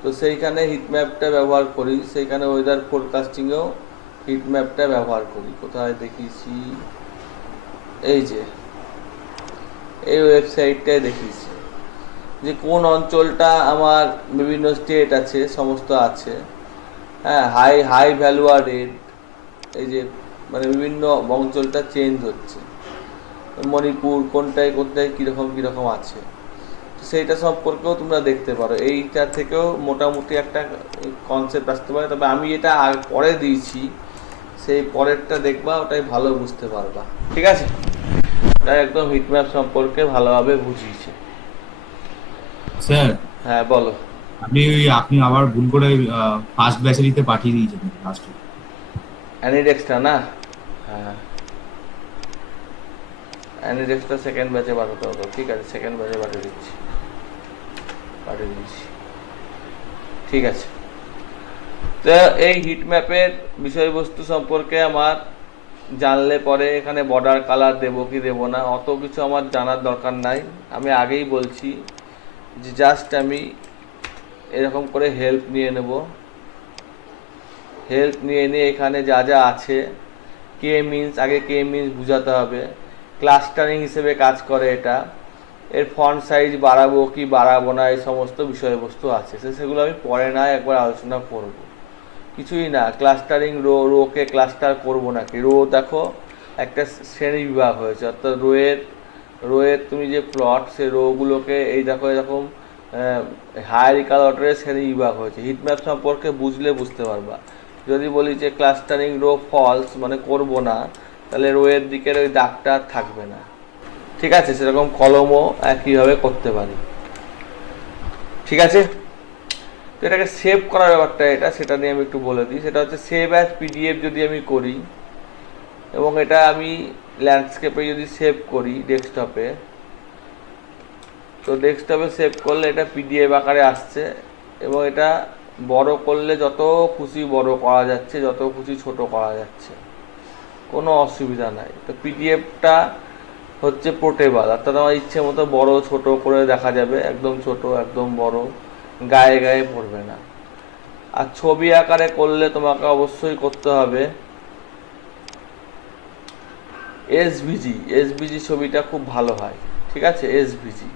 তো সেইখানে হিট ম্যাপটা ব্যবহার করি, সেইখানে ওয়েদার ফোরকাস্টিংয়েও হিট ম্যাপটা ব্যবহার করি। কোথায় দেখিয়েছি, এই যে এই ওয়েবসাইটটায় দেখিয়েছি যে কোন অঞ্চলটা আমার বিভিন্ন স্টেট আছে, সমস্ত আছে, হ্যাঁ। হাই হাই ভ্যালু আর রেড, এই যে মানে বিভিন্ন অঞ্চলটা চেঞ্জ হচ্ছে, মণিপুর কোনটায় কোনটায় কীরকম কীরকম আছে, তো সেইটা সম্পর্কেও তোমরা দেখতে পারো। এইটা থেকেও মোটামুটি একটা কনসেপ্ট আসতে পারে। তবে আমি এটা পরে দিয়েছি, সেই পরেরটা দেখবা, ওটাই ভালো বুঝতে পারবা, ঠিক আছে। তাই একদম হিটম্যাপ সম্পর্কে ভালোভাবে বুঝিয়েছে। স্যার, হ্যাঁ বলো। আপনি আবার ভুল করে ফার্স্ট ব্যাচেরিতে পাঠিয়ে দিয়েছেন লাস্টে। অ্যানিডেক্সটা না, হ্যাঁ অ্যানিডেক্সটা সেকেন্ড ব্যাচে পাঠাতে হতো, ঠিক আছে সেকেন্ড ব্যাচে পাঠিয়ে দিচ্ছি, পাঠিয়ে দিচ্ছি, ঠিক আছে। তো এই হিট ম্যাপের বিষয়বস্তু সম্পর্কে আমার জানলে পরে এখানে বর্ডার কালার দেবো কি দেবো না অত কিছু আমার জানার দরকার নাই। আমি আগেই বলছি যে জাস্ট আমি এরকম করে হেল্প নিয়ে নেব, হেল্প নিয়ে নিয়ে এখানে যা যা আছে, কে মিনস, আগে কে মিনস বুঝাতে হবে, ক্লাস্টারিং হিসেবে কাজ করে এটা, এর ফন্ট সাইজ বাড়াবো কি বাড়াবো না, এই সমস্ত বিষয়বস্তু আছে, সেগুলো আমি পরে না একবার আলোচনা করব। কিছুই না, ক্লাস্টারিং রোকে ক্লাস্টার করবো নাকি, রো দেখো একটা শ্রেণী বিভাগ হয়েছে, অর্থাৎ রোয়ের তুমি যে প্লট, সে রোগুলোকে এই দেখো এরকম হায়ারিক্যাল অর্ডারে শ্রেণী বিভাগ হয়েছে। হিটম্যাপ সম্পর্কে বুঝলে বুঝতে পারবা। যদি বলি যে ক্লাস্টারিং রো ফলস মানে করবো না, তাহলে রোয়ের দিকের ওই দাগটা থাকবে না, ঠিক আছে। সেরকম কলমও একইভাবে করতে পারি, ঠিক আছে। তো এটাকে সেভ করার ব্যাপারটা এটা, সেটা নিয়ে আমি একটু বলে দিই। সেটা হচ্ছে সেভ অ্যাজ পিডিএফ যদি আমি করি এবং এটা আমি ল্যান্ডস্কেপে যদি সেভ করি ডেস্কটপে, তো ডেস্কটপে সেভ করলে এটা পিডিএফ আকারে আসছে এবং এটা বড় করলে যত খুশি বড় করা যাচ্ছে, যত খুশি ছোট করা যাচ্ছে, কোনো অসুবিধা নাই। তো পিডিএফটা হচ্ছে পোর্টেবল, অর্থাৎ আমার ইচ্ছে মতো বড় ছোট করে দেখা যাবে, একদম ছোট একদম বড়, গায়ে গায়ে পড়বে না। আর ছবি আকারে করলে তোমাকে অবশ্যই করতে হবে এসভিজি ছবিটা খুব ভালো হয়, ঠিক আছে এসভিজি।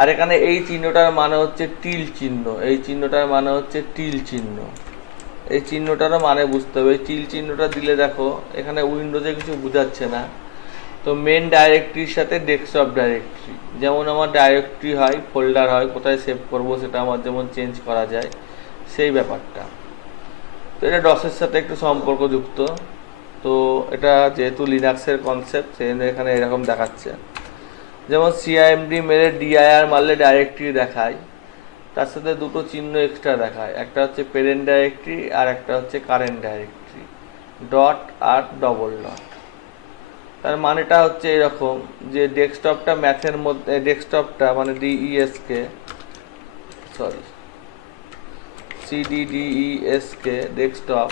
আর এখানে এই চিহ্নটার মানে হচ্ছে টিল চিহ্ন, এই চিহ্নটার মানে হচ্ছে টিল চিহ্ন, এই চিহ্নটারও মানে বুঝতে হবে। এই টিল চিহ্নটা দিলে দেখো এখানে উইন্ডোজে কিছু বোঝাচ্ছে না, তো মেন ডাইরেক্টরির সাথে ডেস্কটপ ডাইরেক্টরি, যেমন আমার ডাইরেক্টরি হয়, ফোল্ডার হয়, কোথায় সেভ করব সেটা আমার যেমন চেঞ্জ করা যায়, সেই ব্যাপারটা। তো এটা ডসের সাথে একটু সম্পর্কযুক্ত। তো এটা যেহেতু লিনাক্সের কনসেপ্ট, সেই জন্য এখানে এরকম দেখাচ্ছে। যেমন সিআইএমডি মেরে ডিআইআর মারলে ডাইরেক্টরি দেখায়, তার সাথে দুটো চিহ্ন এক্সট্রা দেখায়, একটা হচ্ছে পেরেন্ট ডাইরেক্টরি আর একটা হচ্ছে কারেন্ট ডাইরেক্টরি, ডট আর ডবল ডট। তার মানেটা হচ্ছে এরকম যে ডেস্কটপটা ম্যাথের মধ্যে, ডেস্কটপটা মানে ডিইএসকে, সরি সিডিডিইএসকে ডেস্কটপ,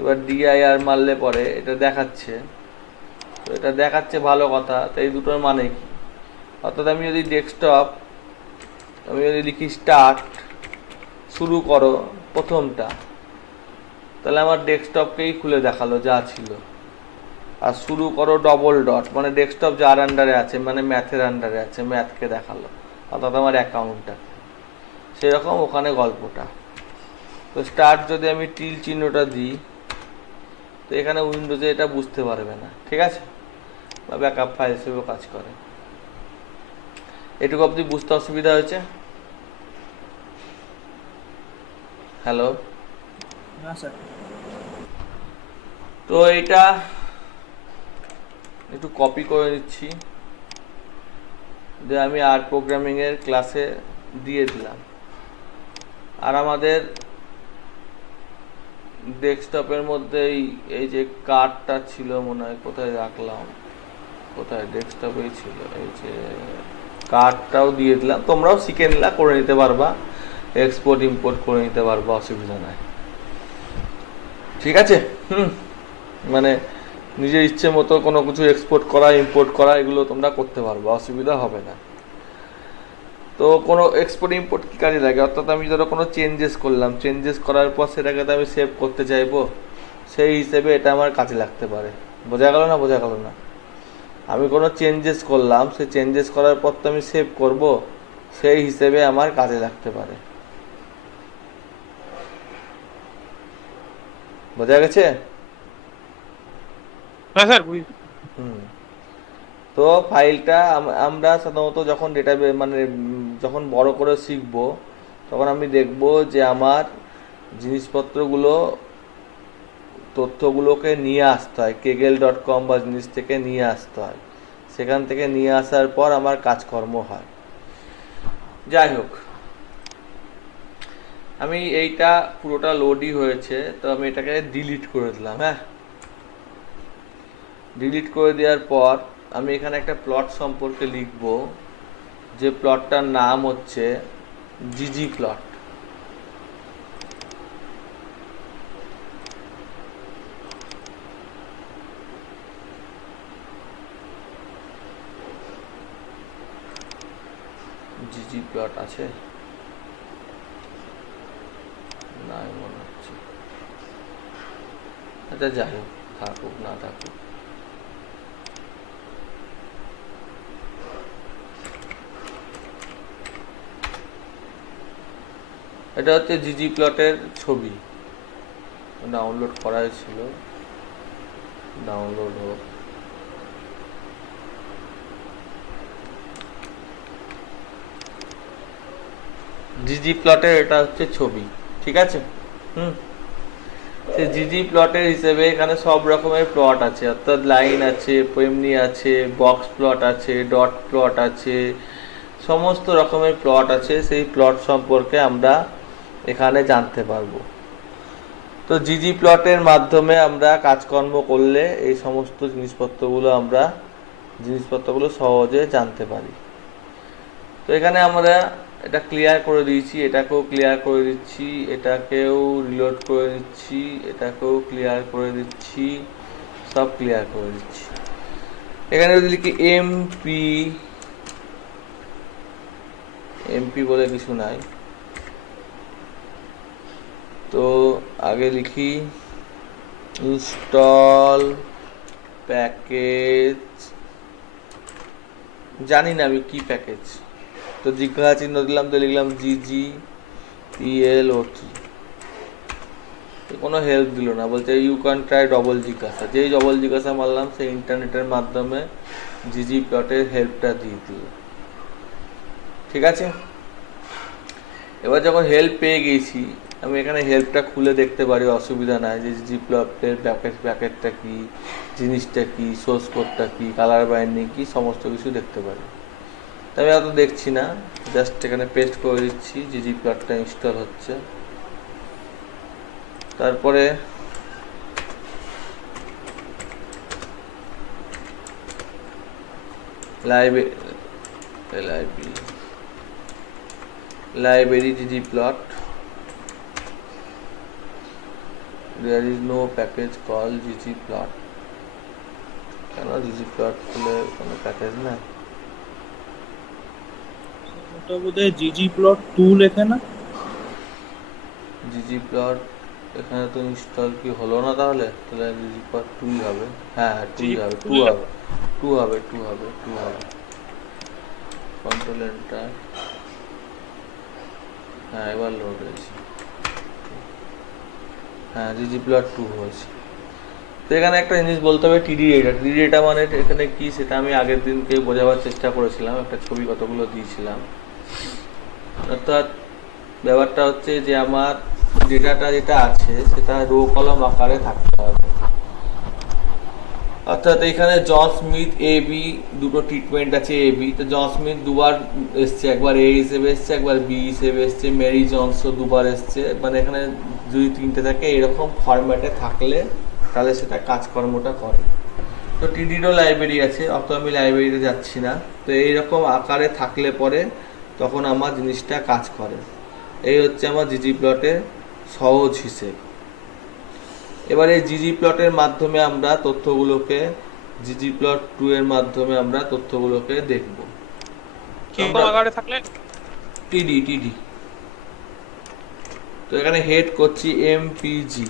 এবার ডিআইআর মারলে পরে এটা দেখাচ্ছে, তো এটা দেখাচ্ছে ভালো কথা। তো এই দুটোর মানে কি, অর্থাৎ আমি যদি ডেস্কটপ, আমি যদি লিখি স্টার্ট, শুরু করো প্রথমটা, তাহলে আমার ডেস্কটপকেই খুলে দেখালো যা ছিল। আর শুরু করো ডবল ডট মানে ডেস্কটপ যার আন্ডারে আছে, মানে ম্যাথের আন্ডারে আছে, ম্যাথকে দেখালো, অর্থাৎ আমার অ্যাকাউন্টটা, সেরকম ওখানে গল্পটা। তো স্টার্ট যদি আমি টিল চিহ্নটা দিই, তো এখানে উইন্ডোজে এটা বুঝতে পারবে না, ঠিক আছে, বা ব্যাকআপ ফাইল হিসেবেও কাজ করে। এটুকু অবধি বুঝতে অসুবিধা হয়েছে? হ্যালো, না স্যার। তো এইটা একটু কপি করে নিচ্ছি, যে আমি আর প্রোগ্রামিংয়ের ক্লাসে দিয়ে দিলাম। আর আমাদের ডেস্কটপের মধ্যে এই যে কার্ডটা ছিল মনে হয়, কোথায় রাখলাম, কোথায়, ডেস্কটপেই ছিল, এই যে কার্ডটাও দিয়ে দিলাম। তোমরাও শিখে নিলা, করে নিতে পারবা, এক্সপোর্ট ইম্পোর্ট করে নিতে পারবা, অসুবিধা নাই, ঠিক আছে। মানে নিজের ইচ্ছে মতো কোনো কিছু এক্সপোর্ট করা, ইম্পোর্ট করা, এগুলো তোমরা করতে পারবে, অসুবিধা হবে না। তো কোনো এক্সপোর্ট ইম্পোর্ট কী কাজে লাগে, অর্থাৎ আমি ধরো কোনো চেঞ্জেস করলাম, চেঞ্জেস করার পর সেটাকে তো আমি সেভ করতে চাইবো, সেই হিসেবে এটা আমার কাজে লাগতে পারে। বোঝা গেল না? বোঝা গেল না? আমি কোনো চেঞ্জেস করলাম, সেই চেঞ্জেস করার পর তো আমি সেভ করব, সেই হিসেবে আমার কাজে লাগতে পারে। বোঝা গেছে? হ্যাঁ স্যার বুঝছি। হুম। তো ফাইলটা আমরা সাধারণত যখন ডেটা মানে যখন বড় করে শিখব, তখন আমি দেখব যে আমার জিনিসপত্রগুলো, তথ্যগুলোকে নিয়ে আসতে হয় kaggle.com বা জিনিস থেকে নিয়ে আসতে হয়। সেখান থেকে নিয়ে আসার পর আমার কাজকর্ম হয়। যাই হোক, আমি এইটা পুরোটা লোডই হয়েছে, তো আমি এটাকে ডিলিট করে দিলাম। হ্যাঁ, ডিলিট করে দেওয়ার পর আমি এখানে একটা প্লট সম্পর্কে লিখব, যে প্লটটার নাম হচ্ছে জিজি প্লট। জিজি প্লট আছে না মনে হচ্ছে। আচ্ছা যাই হোক, থাকুক না থাকুক। এটা হচ্ছে জিজি প্লটের ছবি, ডাউনলোড করা হয়েছিল, ডাউনলোড হোক। জিজি প্লটের এটা হচ্ছে ছবি, ঠিক আছে? সে জিজি প্লটের হিসেবে এখানে সব রকমের প্লট আছে, অর্থাৎ লাইন আছে, এমনি আছে, বক্স প্লট আছে, ডট প্লট আছে, সমস্ত রকমের প্লট আছে। সেই প্লট সম্পর্কে আমরা এখানে জানতে পারবো। তো জিজি প্লটের মাধ্যমে আমরা কাজকর্ম করলে এই সমস্ত জিনিসপত্রগুলো সহজে জানতে পারি। তো এখানে আমরা এটা ক্লিয়ার করে দিয়েছি, এটাকেও ক্লিয়ার করে দিচ্ছি, এটাকেও রিলোড করে দিচ্ছি, এটাকেও ক্লিয়ার করে দিচ্ছি, সব ক্লিয়ার করে দিচ্ছি। এখানে যদি লিখি এমপি বলে কিছু নাই, তো আগে লিখি ইনস্টল প্যাকেজ, জানি না আমি কি প্যাকেজ, তো জিজ্ঞাসা চিহ্ন দিলাম, তো লিখলাম GGPLOT। কোনো হেল্প দিল না, বলছে ইউ ক্যান ট্রাই ডবল জিজ্ঞাসা। যেই ডবল জিজ্ঞাসা মারলাম, সেই ইন্টারনেটের মাধ্যমে জিজি প্লটের হেল্পটা দিয়ে দিল। ঠিক আছে, এবার যখন হেল্প পেয়ে গেছি, আমি এখানে হেল্পটা খুলে দেখতে পারি, অসুবিধা নাই। যে জিজি প্লটের প্যাকেটটা কি, জিনিসটা কি, সোর্স কোডটা কি, কালার বাইন্ডিং কি, সমস্ত কিছু দেখতে পারি। আমি অত দেখছি না, জাস্ট এখানে পেস্ট করে দিচ্ছি, জিজি প্লটটা ইনস্টল হচ্ছে। তারপরে library ggplot, there is no package called ggplot। কেন ggplot খুলে কোনো প্যাকেজ না? ওটা বোধহয় জিজি প্লট 2 লেখে না? ggplot এখানে তো ইনস্টল কি হলো না, তাহলে ggplot 2 হবে। হ্যাঁ 2 হবে, 2 হবে, 2 হবে, 2 হবে, 2 হবে। কন্ট্রোল এন্টার, হ্যাঁ এবার লোড হয়েছে। হ্যাঁ ggplot 2 হয়েছে। তো এখানে একটা জিনিস বলতে হবে, টিডি ডেটা মানে এখানে কি, সেটা আমি আগের দিনকে বোঝাবার চেষ্টা করেছিলাম, একটা ছবি কতগুলো দিয়েছিলাম। অর্থাৎ ব্যাপারটা হচ্ছে যে আমার ডেটাটা যেটা আছে সেটা রো কলম আকারে থাকতে হবে। অর্থাৎ এখানে জন স্মিথ AB দুটো ট্রিটমেন্ট আছে, AB তো জন স্মিথ দুবার এসছে, একবার A হিসেবে এসছে, একবার B হিসেবে এসছে, মেরি জনসও দুবার এসছে। মানে এখানে যদি তিনটে থাকে এরকম ফরম্যাটে থাকলে তাহলে সেটা কাজকর্মটা করে। তো টিডিরও লাইব্রেরি আছে, অত আমি লাইব্রেরিতে যাচ্ছি না। তো এইরকম আকারে থাকলে পরে তখন আমার জিনিসটা কাজ করে। এই হচ্ছে আমার জিজি প্লটের সহজ হিসেব। এবারে জিজি প্লটের মাধ্যমে আমরা তথ্যগুলোকে জিজি প্লট 2 এর মাধ্যমে আমরা তথ্যগুলোকে দেখব। কিরকম আকারে থাকলে? টিডি টিডি। তো এখানে হেড করছি এমপিজি।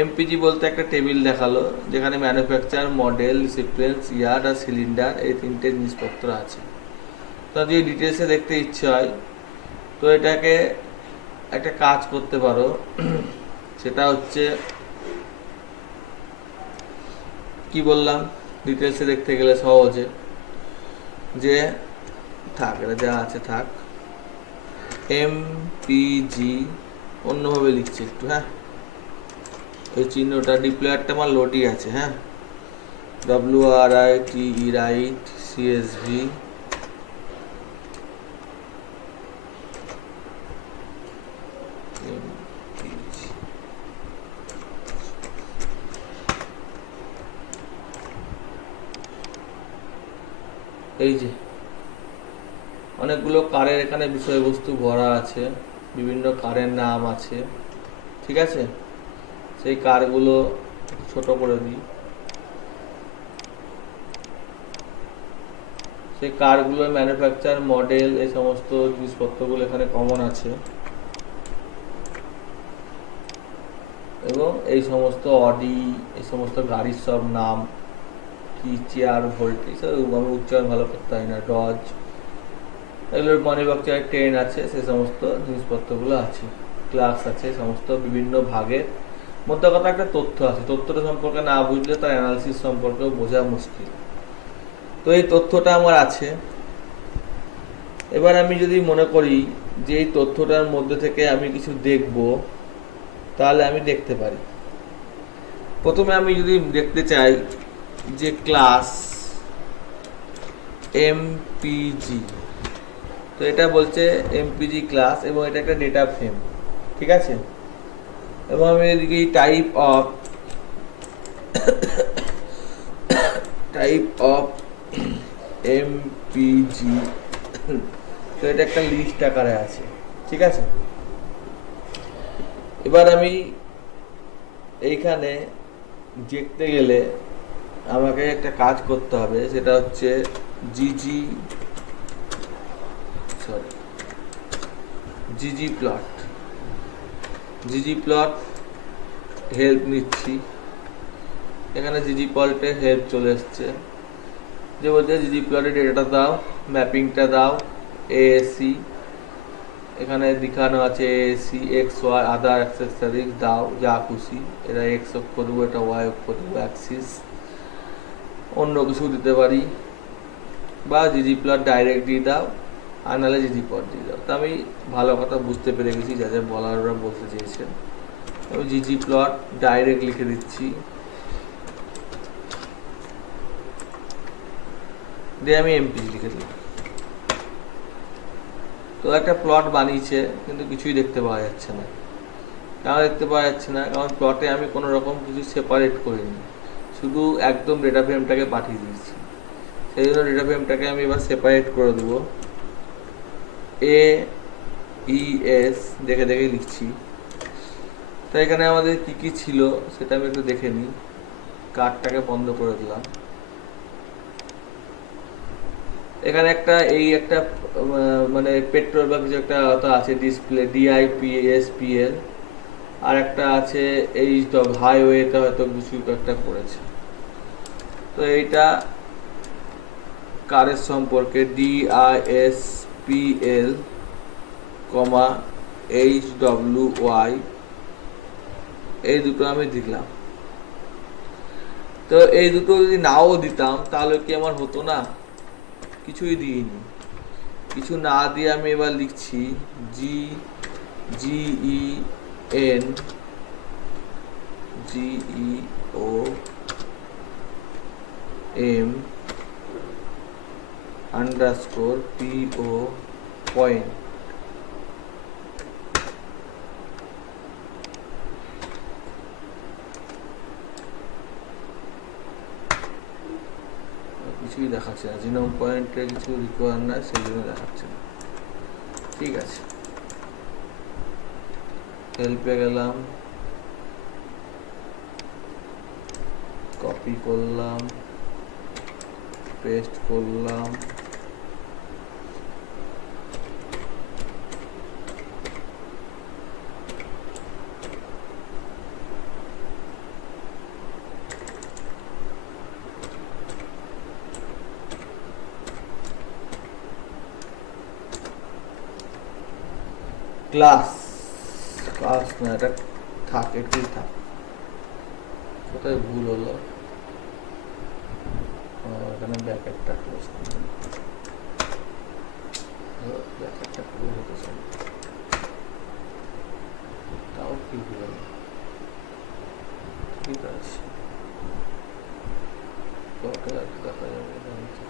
এমপিজি বলতে একটা টেবিল দেখালো যেখানে ম্যানুফ্যাকচার, মডেল, সিকোয়েন্স, ইয়ার্ড আর সিলিন্ডার এই তিনটে জিনিসপত্র আছে। তো যদি ডিটেলসে দেখতে ইচ্ছে হয় তো এটাকে একটা কাজ করতে পারো, সেটা হচ্ছে কি বললাম, ডিটেলসে দেখতে গেলে সহজে যে থাক, এটা যা আছে থাক, এমপিজি অন্যভাবে লিখছি একটু, হ্যাঁ ওই চিহ্নটা ডিপ্লয়ারটা আমার লোডই আছে, হ্যাঁ WRITE রাইট CSV এই যে অনেকগুলো কারের এখানে বিষয়বস্তু ভরা আছে, বিভিন্ন কারের নাম আছে, ঠিক আছে। সেই কারগুলো ছোট করে দিই, সেই কারগুলো ম্যানুফ্যাকচার, মডেল এই সমস্ত জিনিসপত্রগুলো এখানে কমন আছে, এবং এই সমস্ত অডি এই সমস্ত গাড়ির সব নাম কি, চেয়ার, ভোল্ট এইসব আমি উচ্চারণ ভালো করতে হয় না, ডজ এগুলোর ম্যানুফ্যাকচার, ট্রেন আছে, সে সমস্ত জিনিসপত্রগুলো আছে, ক্লাস আছে, সমস্ত বিভিন্ন ভাগের মধ্যে কথা একটা তথ্য আছে। তথ্যটা সম্পর্কে না বুঝলে তার অ্যানালিসিস সম্পর্কেও বোঝা মুশকিল। তো এই তথ্যটা আমার আছে। এবার আমি যদি মনে করি যে এই তথ্যটার মধ্যে থেকে আমি কিছু দেখব, তাহলে আমি দেখতে পারি। প্রথমে আমি যদি দেখতে চাই যে ক্লাস এমপিজি, তো এটা বলছে এমপিজি ক্লাস এবং এটা একটা ডেটা ফ্রেম, ঠিক আছে। এবং আমি এদিকে টাইপ অফ এমপিজি, তো এটা একটা লিস্ট আকারে আছে, ঠিক আছে। এবার আমি এইখানে দেখতে গেলে আমাকে একটা কাজ করতে হবে, সেটা হচ্ছে জিজি প্লট হেল্প নিচ্ছি। এখানে জিজি প্লটে হেল্প চলে এসছে, যে বলছে জিজি প্লটে ডেটাটা দাও, ম্যাপিংটা দাও, এএসি এখানে দেখানো আছে, এএসি এক্স ওয়াই আদার অ্যাক্সেসরিজ দাও যা খুশি, এটা এক্স অক্ষ দেবো, এটা ওয়াই অক্ষ দেবো, অ্যাক্সিস অন্য কিছু দিতে পারি, বা জিজি প্লট ডাইরেক্ট দিয়ে দাও, আর নাহলে জিজি প্লট দিয়ে দাও। তো আমি ভালো কথা বুঝতে পেরে গেছি, যা যা বলার ওরা বলতে চেয়েছে। আমি জিজি প্লট ডাইরেক্ট লিখে দিচ্ছি, দিয়ে আমি এমপিজি লিখে দিই। তো একটা প্লট বানিয়েছে কিন্তু কিছুই দেখতে পাওয়া যাচ্ছে না। কেন দেখতে পাওয়া যাচ্ছে না? কারণ প্লটে আমি কোনো রকম কিছু সেপারেট করিনি, শুধু একদম ডেটা ফ্রেমটাকে পাঠিয়ে দিয়েছি। সেই জন্য ডেটা ফ্রেমটাকে আমি এবার সেপারেট করে দেবো। AES দেখে দেখে লিখছি। তো এখানে আমাদের কি কি ছিল সেটা আমি একটু দেখে নিই। কার্ডটাকে বন্ধ করে দিলাম। এখানে একটা মানে পেট্রোল বা কিছু একটা আছে, ডিসপ্লে DIPSPL, আর একটা আছে এই হাইওয়েতে হয়তো কিছু একটা করেছে। তো এইটা কারের সম্পর্কে DISPL, HWY এই দুটো আমি দিলাম। তো এই দুটো যদি নাও দিতাম তাহলে কি আমার হতো না? কিছুই দিইনি। কিছু না দিয়ে আমি এবার লিখছি GENGEOM_PO পয়েন্ট। কিছুই দেখাচ্ছে না, জিনোম পয়েন্টে কিছু রিকোয়ার না, সেই জন্য দেখাচ্ছে না। ঠিক আছে, হেল্পে গেলাম, কপি করলাম, পেস্ট করলাম, ক্লাস ক্লাস না, এটা থাক, এটাই থাক। কোথায় ভুল হলো? এখানে ব্র্যাকেটটা ক্লোজ করলাম, ব্র্যাকেটটা ক্লোজ হতে চাই, তাও কি ভুল হলো? ঠিক আছে, দেখা যাবে,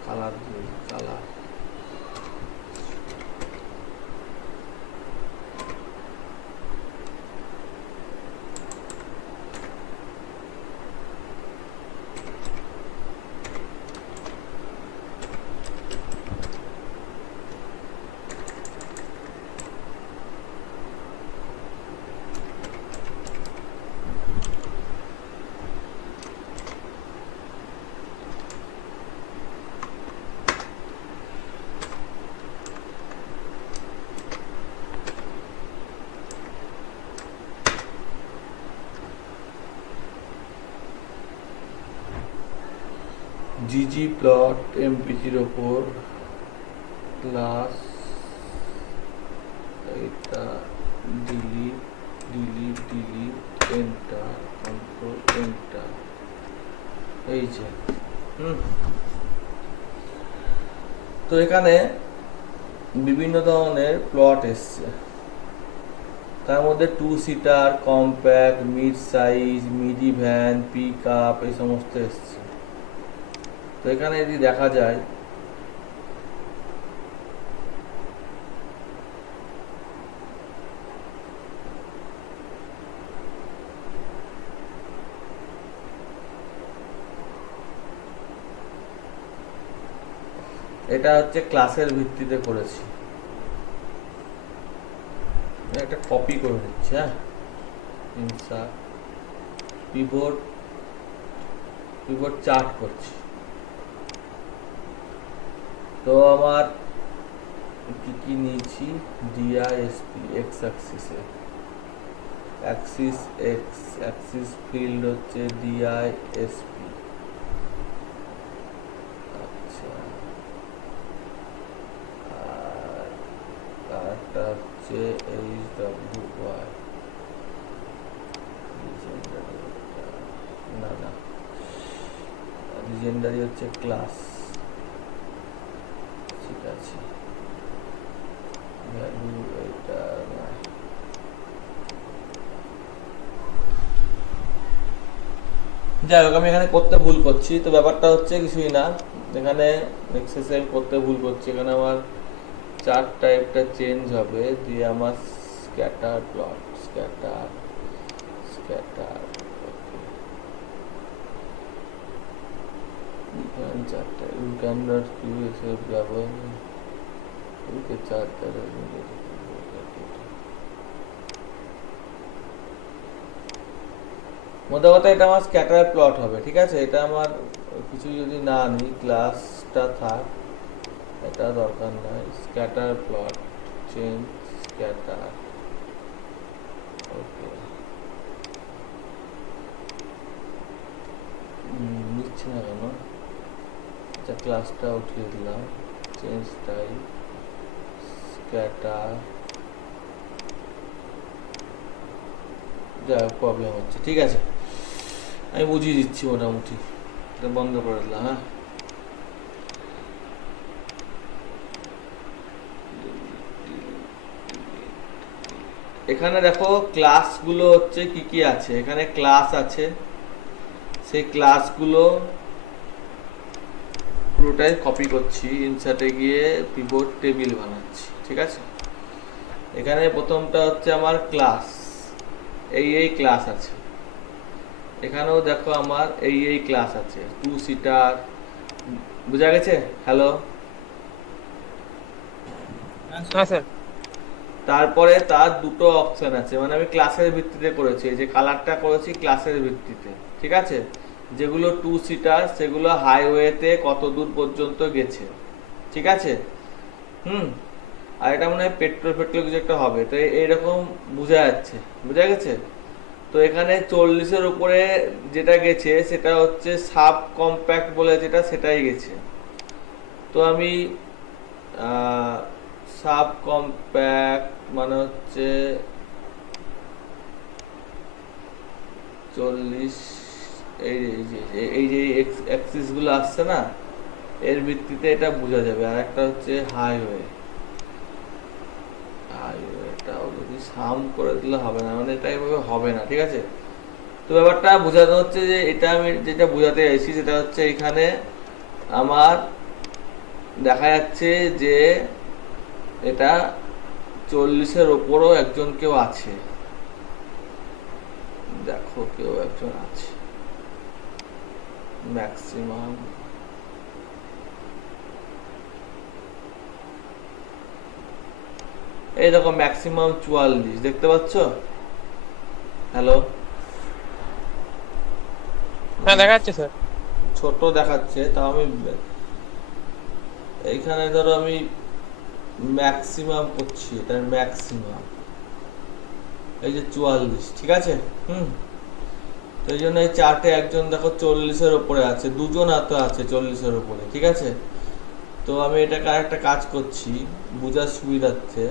কালার দিয়ে কালার। জিজি প্লট এমপিজির ওপর ক্লাস, এটা delete delete delete enter, control enter, এই যে তো এখানে বিভিন্ন ধরনের প্লট এসছে, তার মধ্যে 2 seater, compact, mid size, মিডি van, pick up, এই সমস্ত এসছে। তো এখানে যদি দেখা যায়, এটা হচ্ছে ক্লাসের ভিত্তিতে করেছি, একটা কপি করে নিচ্ছি। হ্যাঁ, ইনসার্ট, পিভট, পিভট চার্ট করছি। তো আমার কি কি নিয়েছি, ডিআইএসপি এক্স অ্যাক্সিসে, অ্যাক্সিস এক্স, অ্যাক্সিস ফিল্ড হচ্ছে ডিআইএসপি। আচ্ছা, আর একটা হচ্ছে HWY, না না, লিজেন্ডারি হচ্ছে ক্লাস, ঠিক আছে, ভ্যালু এটা না। যাই হোক, আমি এখানে করতে ভুল করছি। তো ব্যাপারটা হচ্ছে কিছুই না, এখানে এক্সেসেল করতে ভুল করছি। এখানে আমার চার্ট টাইপটা চেঞ্জ হবে, দিয়ে আমার স্ক্যাটার প্লট, স্ক্যাটার স্ক্যাটার চারটা ইউ ক্যান নট ইউজ ব্যবহার চারটা। মোদ্দা কথা এটা আমার স্ক্যাটার প্লট হবে, ঠিক আছে। এটা আমার কিছু যদি না নিই, ক্লাসটা থাক, এটা দরকার নাই। স্ক্যাটার প্লট, চেঞ্জ স্ক্যাটার, ওকে। নিচ্ছে না কেন? আচ্ছা, ক্লাসটা উঠিয়ে দিলাম, চেঞ্জ টাইপ স্ক্যাটার। যাই হোক, প্রবলেম হচ্ছে, ঠিক আছে, আমি বুঝিয়ে দিচ্ছি মোটামুটি। এটা বন্ধ করে দিলাম। হ্যাঁ, এখানে দেখো ক্লাসগুলো হচ্ছে কি কি আছে। এখানে ক্লাস আছে, সেই ক্লাসগুলো পুরোটাই কপি করছি, ইনসার্টে গিয়ে পিভট টেবিল বানাচ্ছি, ঠিক আছে। এখানে প্রথমটা হচ্ছে আমার ক্লাস, এই ক্লাস আছে। এখানেও দেখো আমার এই ক্লাস আছে, 2 সিটার, বোঝা গেছে? হ্যালো, হ্যাঁ স্যার। তারপরে তার দুটো অপশন আছে, মানে আমি ক্লাসের ভিত্তিতে করেছি। এই যে কালারটা করেছি ক্লাসের ভিত্তিতে, ঠিক আছে। যেগুলো টু সিটার সেগুলো হাইওয়েতে কত দূর পর্যন্ত গেছে, ঠিক আছে। আর এটা মনে হয় পেট্রোল কিছু একটা হবে, তো এইরকম বোঝা যাচ্ছে, বোঝা গেছে। তো এখানে 40-এর উপরে যেটা গেছে সেটা হচ্ছে সাব কম্প্যাক্ট বলে যেটা, সেটাই গেছে। তো আমি সাব কম্প্যাক্ট মানে হচ্ছে 40, এই যে অ্যাক্সিস গুলো আসছে না, এর ভিত্তিতে এটা বোঝা যাবে। আর একটা হচ্ছে হাইওয়েটাও যদি সাম করে দিলে হবে না, মানে এটা এভাবে হবে না, ঠিক আছে। তো ব্যাপারটা বোঝানো হচ্ছে যে এটা আমি যেটা বোঝাতে চাইছি সেটা হচ্ছে এখানে আমার দেখা যাচ্ছে যে এটা 40-এর ওপরও একজন কেউ আছে, দেখো কেউ একজন আছে ম্যাক্সিমাম। এই দেখো ম্যাক্সিমাম 44 দেখতে পাচ্ছ? হ্যালো, হ্যাঁ দেখা যাচ্ছে স্যার। ছোট দেখাচ্ছে, তাও আমি এইখানে ধরো আমি ম্যাক্সিমাম করছি, এটার ম্যাক্সিমাম এই যে 44, ঠিক আছে। তো এই জন্য এই চার্টে একজন দেখো 40-এর উপরে আছে, দুজন হাতে আছে 40-এর উপরে, ঠিক আছে। তো আমি এটাকে আরেকটা কাজ করছি বোঝার সুবিধার্থে,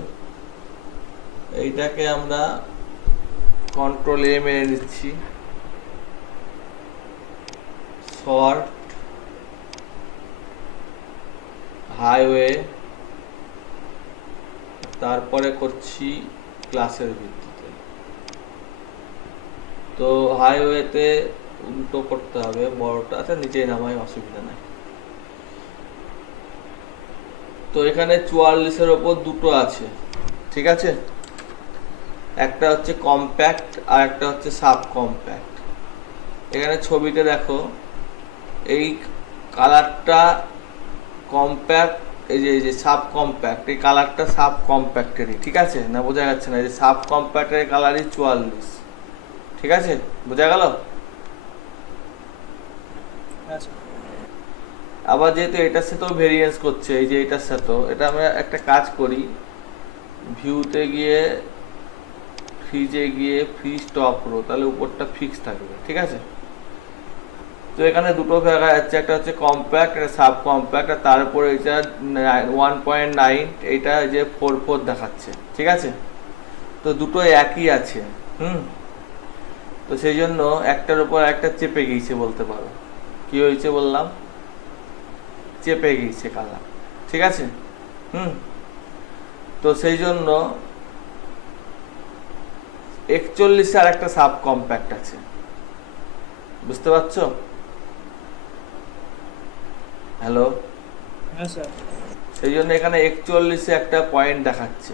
এইটাকে আমরা কন্ট্রোল এ মেরে নিচ্ছি, শর্ট হাইওয়ে, তারপরে করছি ক্লাসের ভিত্তিতে। তো হাইওয়েতে উল্টো করতে হবে, বড়টা আচ্ছা নিচেই নামাই, অসুবিধা নাই। তো এখানে 44-এর ওপর দুটো আছে, ঠিক আছে। একটা হচ্ছে কম্প্যাক্ট আর একটা হচ্ছে সাব কম্প্যাক্ট। এখানে ছবিতে দেখো এই কালারটা কম্প্যাক্ট, এই যে সাব কম্প্যাক্ট, এই কালারটা সাব কম্প্যাক্টেরই, ঠিক আছে না? বোঝা যাচ্ছে না? এই যে সাব কম্প্যাক্টের কালারই 44, ঠিক আছে, বোঝা গেল? আবার যেহেতু এটার সাথেও ভেরিয়েন্স করছে, এই যে এটার সাথেও, এটা আমরা একটা কাজ করি, ভিউতে গিয়ে ফ্রিজে গিয়ে ফ্রি স্টপ রো, তাহলে উপরটা ফিক্স থাকবে, ঠিক আছে। তো এখানে দুটো দেখা যাচ্ছে, একটা হচ্ছে কম্প্যাক্ট, একটা সাব কম্প্যাক্ট, আর তার উপরে এটা 1.9, এইটা যে 4.4 দেখাচ্ছে, ঠিক আছে। তো দুটো একই আছে, তো সেই জন্য একটার উপর একটা চেপে গিয়েছে বলতে পারো। কি হয়েছে বললাম? চেপে গিয়েছে কালার, ঠিক আছে। তো সেই জন্য 41-এ আর একটা সাব কম্প্যাক্ট আছে, বুঝতে পারছো? হ্যালো, হ্যাঁ স্যার। সেই জন্য এখানে 41-এ একটা পয়েন্ট দেখাচ্ছে,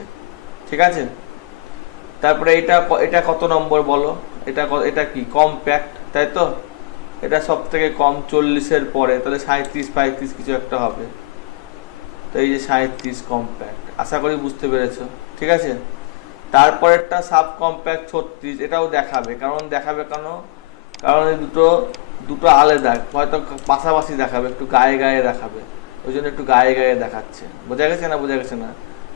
ঠিক আছে। তারপরে এটা কত নম্বর বলো? এটা কি কম্প্যাক্ট, তাই তো? এটা সব থেকে কম 40-এর পরে, তাহলে 37-35 কিছু একটা হবে। তো এই যে 37 কম্প্যাক্ট, আশা করি বুঝতে পেরেছো, ঠিক আছে। তারপরেরটা সাব কম্প্যাক্ট 36, এটাও দেখাবে, কারণ এই দুটো আলাদা, হয়তো পাশাপাশি দেখাবে, একটু গায়ে গায়ে দেখাবে, ওই জন্য একটু গায়ে গায়ে দেখাচ্ছে। বোঝা গেছে না? বোঝা গেছে না?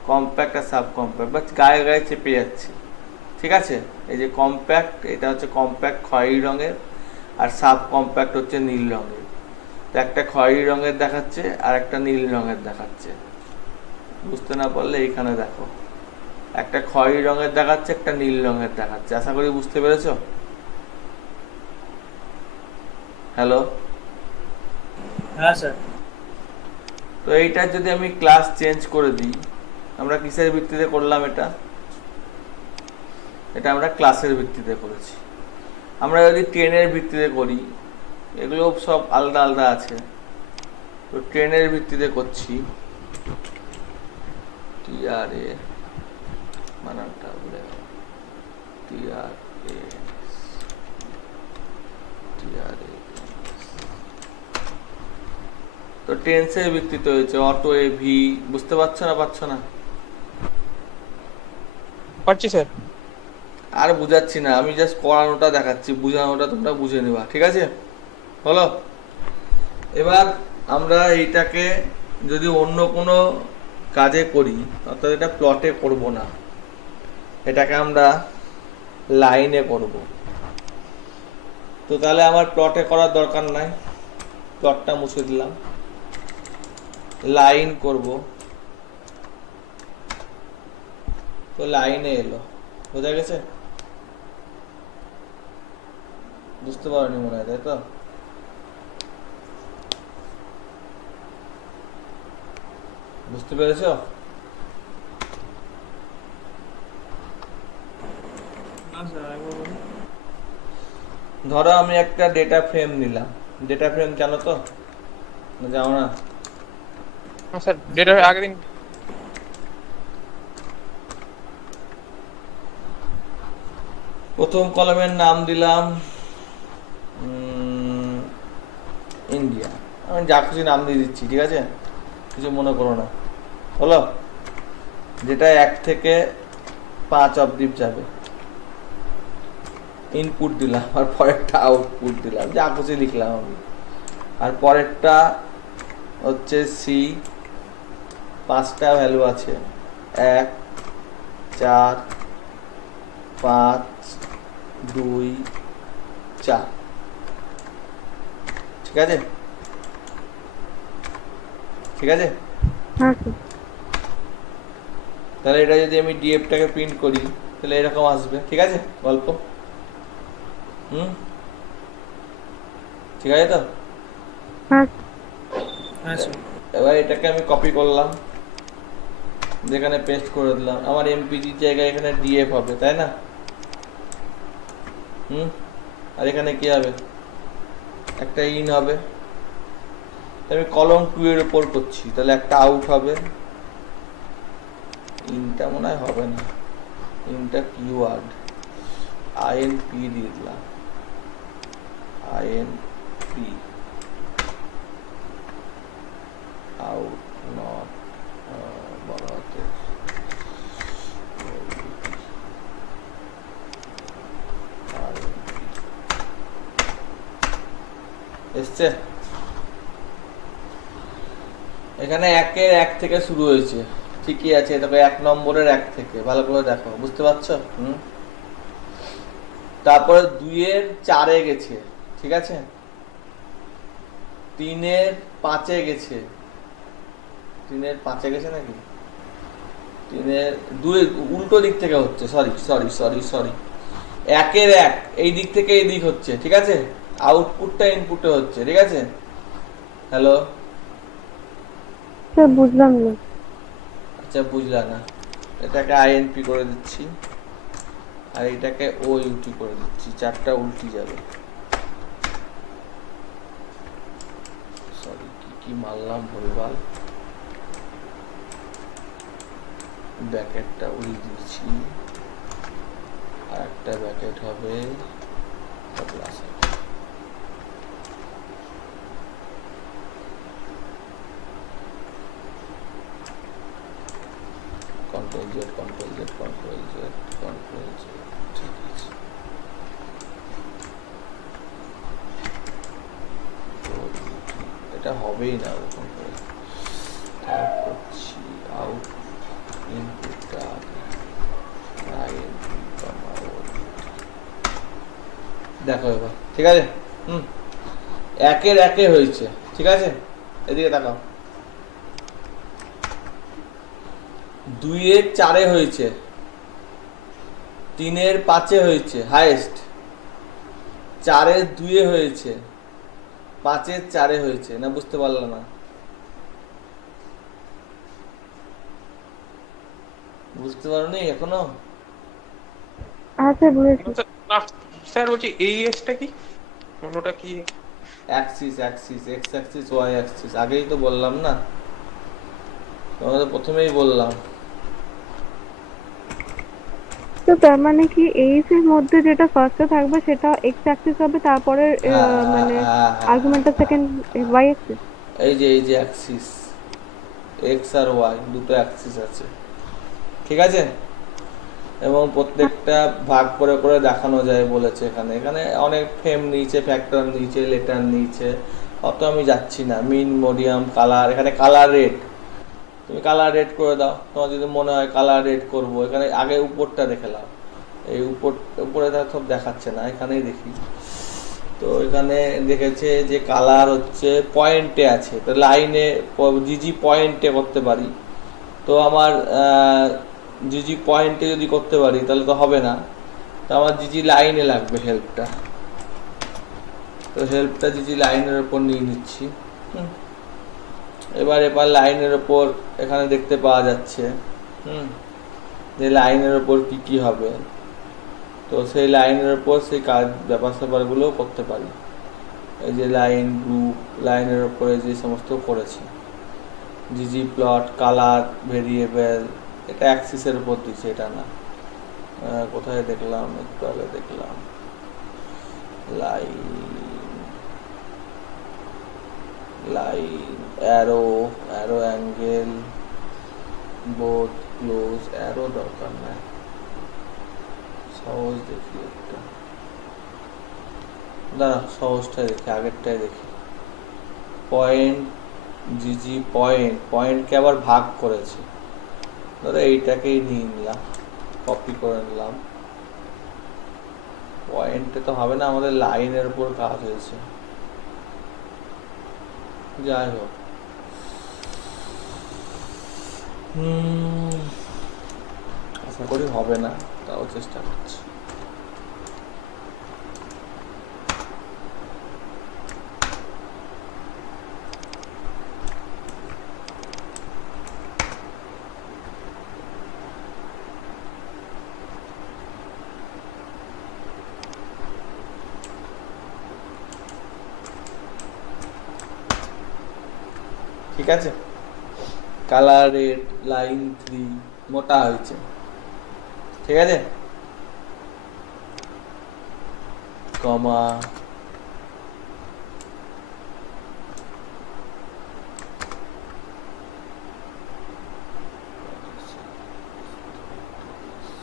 কম্প্যাক্ট আর সাব কম্প্যাক্ট বাট গায়ে গায়ে চেপে যাচ্ছে, ঠিক আছে। এই যে কম্প্যাক্ট, এটা হচ্ছে কম্প্যাক্ট খয়েরি রঙের, আর সাব কম্প্যাক্ট হচ্ছে নীল রঙের। তো একটা খয়েরি রঙের দেখাচ্ছে আর একটা নীল রঙের দেখাচ্ছে। বুঝতে না পারলে এইখানে দেখো, একটা খয়েরি রঙের দেখাচ্ছে, একটা নীল রঙের দেখাচ্ছে। আশা করি বুঝতে পেরেছো? হ্যালো, হ্যাঁ স্যার। তো এইটা যদি আমি ক্লাস চেঞ্জ করে দিই, আমরা কিসের ভিত্তিতে করলাম? এটা আমরা ক্লাসের ভিত্তিতে করেছি। আমরা যদি 10-এর ভিত্তিতে করি, এগুলো সব আলাদা আলাদা আছে, তো 10-এর ভিত্তিতে করছি। টিআরএ মানানটা বলে, টিআরএ তো টেন্সের ভিত্তিতে হয়েছে, অটো এ ভি। বুঝতে পারছো না? পারছো না? পারছি স্যার। আর বুঝাচ্ছি না, আমি জাস্ট করানোটা দেখাচ্ছি, বুঝানোটা তোমরা বুঝে নেবা, ঠিক আছে। হলো? এবার আমরা এইটাকে যদি অন্য কোনো কাজে করি, অর্থাৎ এটা প্লটে করব না, এটাকে আমরা লাইনে করব। তো তাহলে আমার প্লটে করার দরকার নাই, প্লটটা মুছে দিলাম, লাইন করব। তো লাইনে এলো, বোঝা গেছে? বুঝতে পারোনি মনে হয়, তাই তো? বুঝতে পেরেছো? না স্যার একবার বলুন। ধরো আমি একটা ডেটা ফ্রেম নিলাম। ডেটা ফ্রেম জানো তো, না জানো না? হ্যাঁ স্যার, ডেটা আগের দিন। প্রথম কলামের নাম দিলাম ইন্ডিয়া। আমি যা খুশি নাম দিয়ে দিচ্ছি, ঠিক আছে? কিছু মনে করো না, হলো? যেটা 1 থেকে 5 অবধি যাবে, ইনপুট দিলাম, আর পরেরটা আউটপুট দিলাম, যা খুশি লিখলাম আমি। আর পরেরটা হচ্ছে সি, 5টা ভ্যালু আছে, 1 4 5 2 4, ঠিক আছে? ঠিক আছে? হ্যাঁ স্যার। তাহলে এটা যদি আমি ডিএফটাকে প্রিন্ট করি, তাহলে এরকম আসবে, ঠিক আছে? গল্প ঠিক আছে তো? হ্যাঁ হ্যাঁ স্যার। এবার এটাকে আমি কপি করলাম, যেখানে পেস্ট করে দিলাম। আমার এমপিজির জায়গায় এখানে ডিএফ হবে, তাই না? আর এখানে কি হবে? একটা ইন হবে। আমি কলম 2 এর উপর করছি, তাহলে একটা আউট হবে। ইনটা মনে হয় হবে না, ইনটা কিওয়ার্ড, আইএনপি দিয়ে দিলাম, আইএনপি, আউট নট বড় হাতে, এসছে। এখানে 1-এর 1 থেকে শুরু হয়েছে, ঠিকই আছে। তবে 1 নম্বরের 1 থেকে, ভালো করে দেখো, বুঝতে পারছো? তারপরে 2-এর 4-এ গেছে, ঠিক আছে? 3-এর 5-এ গেছে, 3-এর 5-এ গেছে নাকি? 3-এর 2 উল্টো দিক থেকে হচ্ছে, সরি সরি সরি সরি 1-এর 1 এই দিক থেকে এই দিক হচ্ছে, ঠিক আছে? আউটপুটটা ইনপুটে হচ্ছে, ঠিক আছে? হ্যালো? স্যার বুঝলাম না। আচ্ছা, বুঝলা না? এটাকে আইএনপি করে দিচ্ছি, আর এটাকে ও ইউটি করে দিচ্ছি, 4টা উল্টি যাবে। সরি, কি মারলাম ভুলভাল, ব্যাকেটটা উড়িয়ে দিচ্ছি, আর একটা ব্যাকেট হবে plus. Control Z, control Z, control Z, control Z, ঠিক আছে। এটা হবেই না ওরকম করে, টাইপ করছি আউট ইনপুটটা দেখো এবার, ঠিক আছে? 1-এর 1-এ হয়েছে, ঠিক আছে? এদিকে তাকাও। 2-এর 4-এ হয়েছে, 3-এর 5-এ হয়েছে হাইয়েস্ট, 4-এর 2-এ হয়েছে, 5-এর 4-এ হয়েছে। না বুঝতে পারলাম না? বুঝতে পারোনি এখনো? হ্যাঁ স্যার বুঝেছি। স্যার বলছি এই এসটা কি, ওটা কি? Axis, axis, X axis, Y axis, আগেই তো বললাম না তোমাদের, প্রথমেই বললাম। তো তার মানে কি এইচ এর মধ্যে যেটা ফার্স্টে থাকবে সেটা এক্স অ্যাক্সিস হবে, তারপরে মানে আর্গুমেন্টটা সেকেন্ড ওয়াই অ্যাক্সিস। এই যে অ্যাক্সিস, এক্স আর ওয়াই দুটো অ্যাক্সিস আছে, ঠিক আছে? এবং প্রত্যেকটা ভাগ করে করে দেখানো যায় বলেছে। এখানে এখানে অনেক ফ্রেম নিয়েছে, ফ্যাক্টর নিয়েছে, লেটার নিয়েছে, অত আমি যাচ্ছি না। মিন, মডিয়াম, কালার, এখানে কালার রেড, তুমি কালার রেড করে দাও। তোমার যদি মনে হয় কালার রেড করবো, এখানে আগে উপরটা দেখে নাও। এই উপরে সব দেখাচ্ছে না, এখানেই দেখি। তো এখানে দেখেছে যে কালার হচ্ছে পয়েন্টে আছে, তো লাইনে জিজি পয়েন্টে করতে পারি। তো আমার জিজি পয়েন্টে যদি করতে পারি তাহলে তো হবে না, তো আমার জিজি লাইনে লাগবে হেল্পটা। তো হেল্পটা জিজি লাইনের ওপর নিয়ে নিচ্ছি। এবার লাইনের ওপর এখানে দেখতে পাওয়া যাচ্ছে যে লাইনের ওপর কি কি হবে। তো সেই লাইনের ওপর সেই কাজ ব্যাপার স্যাপারগুলো করতে পারি। এই যে লাইন, গ্রুপ, লাইনের ওপরে যে সমস্ত করেছি, জিজি প্লট, কালার, ভেরিয়েবল, এটা অ্যাক্সিসের উপর দিচ্ছে, এটা না। কোথায় দেখলাম, একটু আগে দেখলাম line, arrow, angle, both, close, arrow দরকার নাই। সহজ দেখি একটা, দাঁড়া সহজটাই দেখি, আগেরটাই দেখি। পয়েন্ট, জিজি পয়েন্টকে আবার ভাগ করেছে। ধরো এইটাকেই নিয়ে নিলাম, কপি করে নিলাম। পয়েন্টে তো হবে না, আমাদের লাইনের উপর কাজ হয়েছে। যাই হোক, আশা করি হবে না, তাও চেষ্টা করছি। ঠিক আছে, কালার রেড, লাইন 3 মোটা হয়েছে। ঠিক আছে, কমা,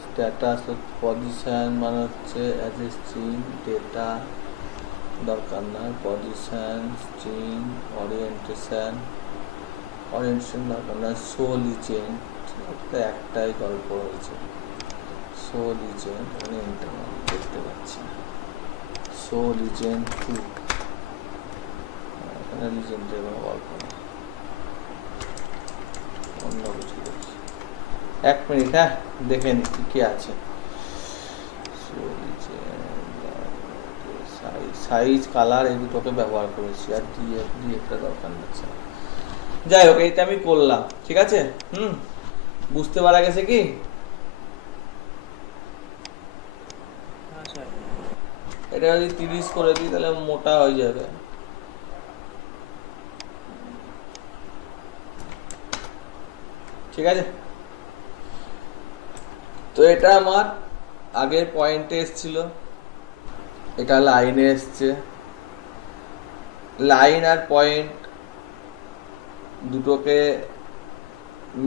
স্ট্যাটাস পজিশন মানে হচ্ছে অ্যাজ এ স্ট্রিং, ডেটা দরকার না, পজিশন, স্ট্রিং, ওরিয়েন্টেশন দরকার না, শো লিজেন্ড, একটাই গল্প হয়েছে, শো লিজেন্ড, মানে ইন্টারনাল দেখতে পাচ্ছি না, শো লিজেন্ড 2, এখানে লিজেন্ডের কোনো গল্প না, অন্য কিছু দেখছি। 1 মিনিট, হ্যাঁ দেখে নি কি আছে। সাইজ, কালার এই দুটোকে ব্যবহার করেছি, আর একটা দরকার নিচ্ছে না। যাই হোক, এইটা আমি করলাম, ঠিক আছে। বুঝতে পারা গেছে কি? এটা যদি 30 করে দিই তাহলে মোটা হয়ে যাবে। ঠিক আছে, তো এটা আমার আগের পয়েন্টে এসছিল, এটা লাইনে এসছে। লাইন আর পয়েন্ট দুটোকে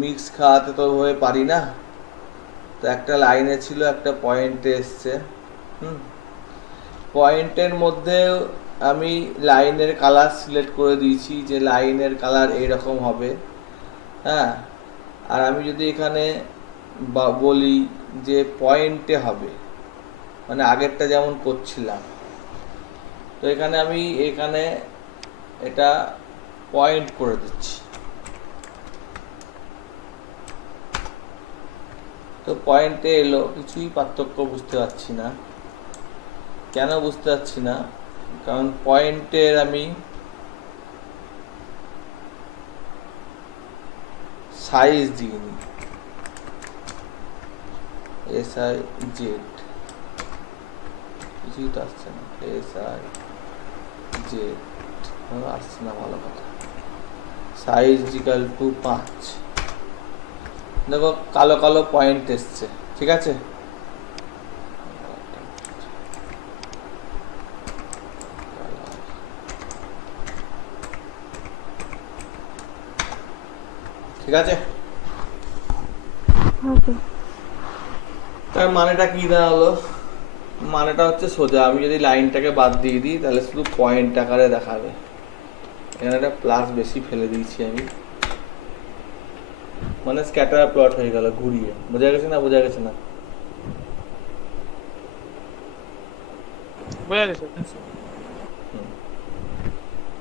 মিক্স খাওয়াতে তো হয়ে পারি না, তো একটা লাইনে ছিল, একটা পয়েন্টে এসছে। পয়েন্টের মধ্যে আমি লাইনের কালার সিলেক্ট করে দিয়েছি যে লাইনের কালার এইরকম হবে, হ্যাঁ। আর আমি যদি এখানে বলি যে পয়েন্টে হবে, মানে আগেরটা যেমন করছিলাম, তো এখানে আমি এটা পয়েন্ট করে দিচ্ছি। তো পয়েন্টে এলো, কিছুই পার্থক্য বুঝতে পারছি না। কেন বুঝতে পারছি না? কারণ পয়েন্টের আমি সাইজ দিইনি, SI Z, কিছুই তো আসছে না, SI Z আসছে না, ভালো কথা। সাইজ ইকাল টু 5, দেখো কালো কালো পয়েন্ট এসছে, ঠিক আছে। ঠিক আছে, তার মানেটা কি দাঁড়ালো? মানেটা হচ্ছে সোজা, আমি যদি লাইনটাকে বাদ দিয়ে দিই তাহলে শুধু পয়েন্ট আকারে দেখাবে। এখানে একটা প্লাস বেশি ফেলে দিয়েছি আমি, মানে স্ক্যাটার প্লট হয়ে গেল ঘুরিয়ে। বোঝা গেছে না? বোঝা গেছে না? বোঝা গেছে।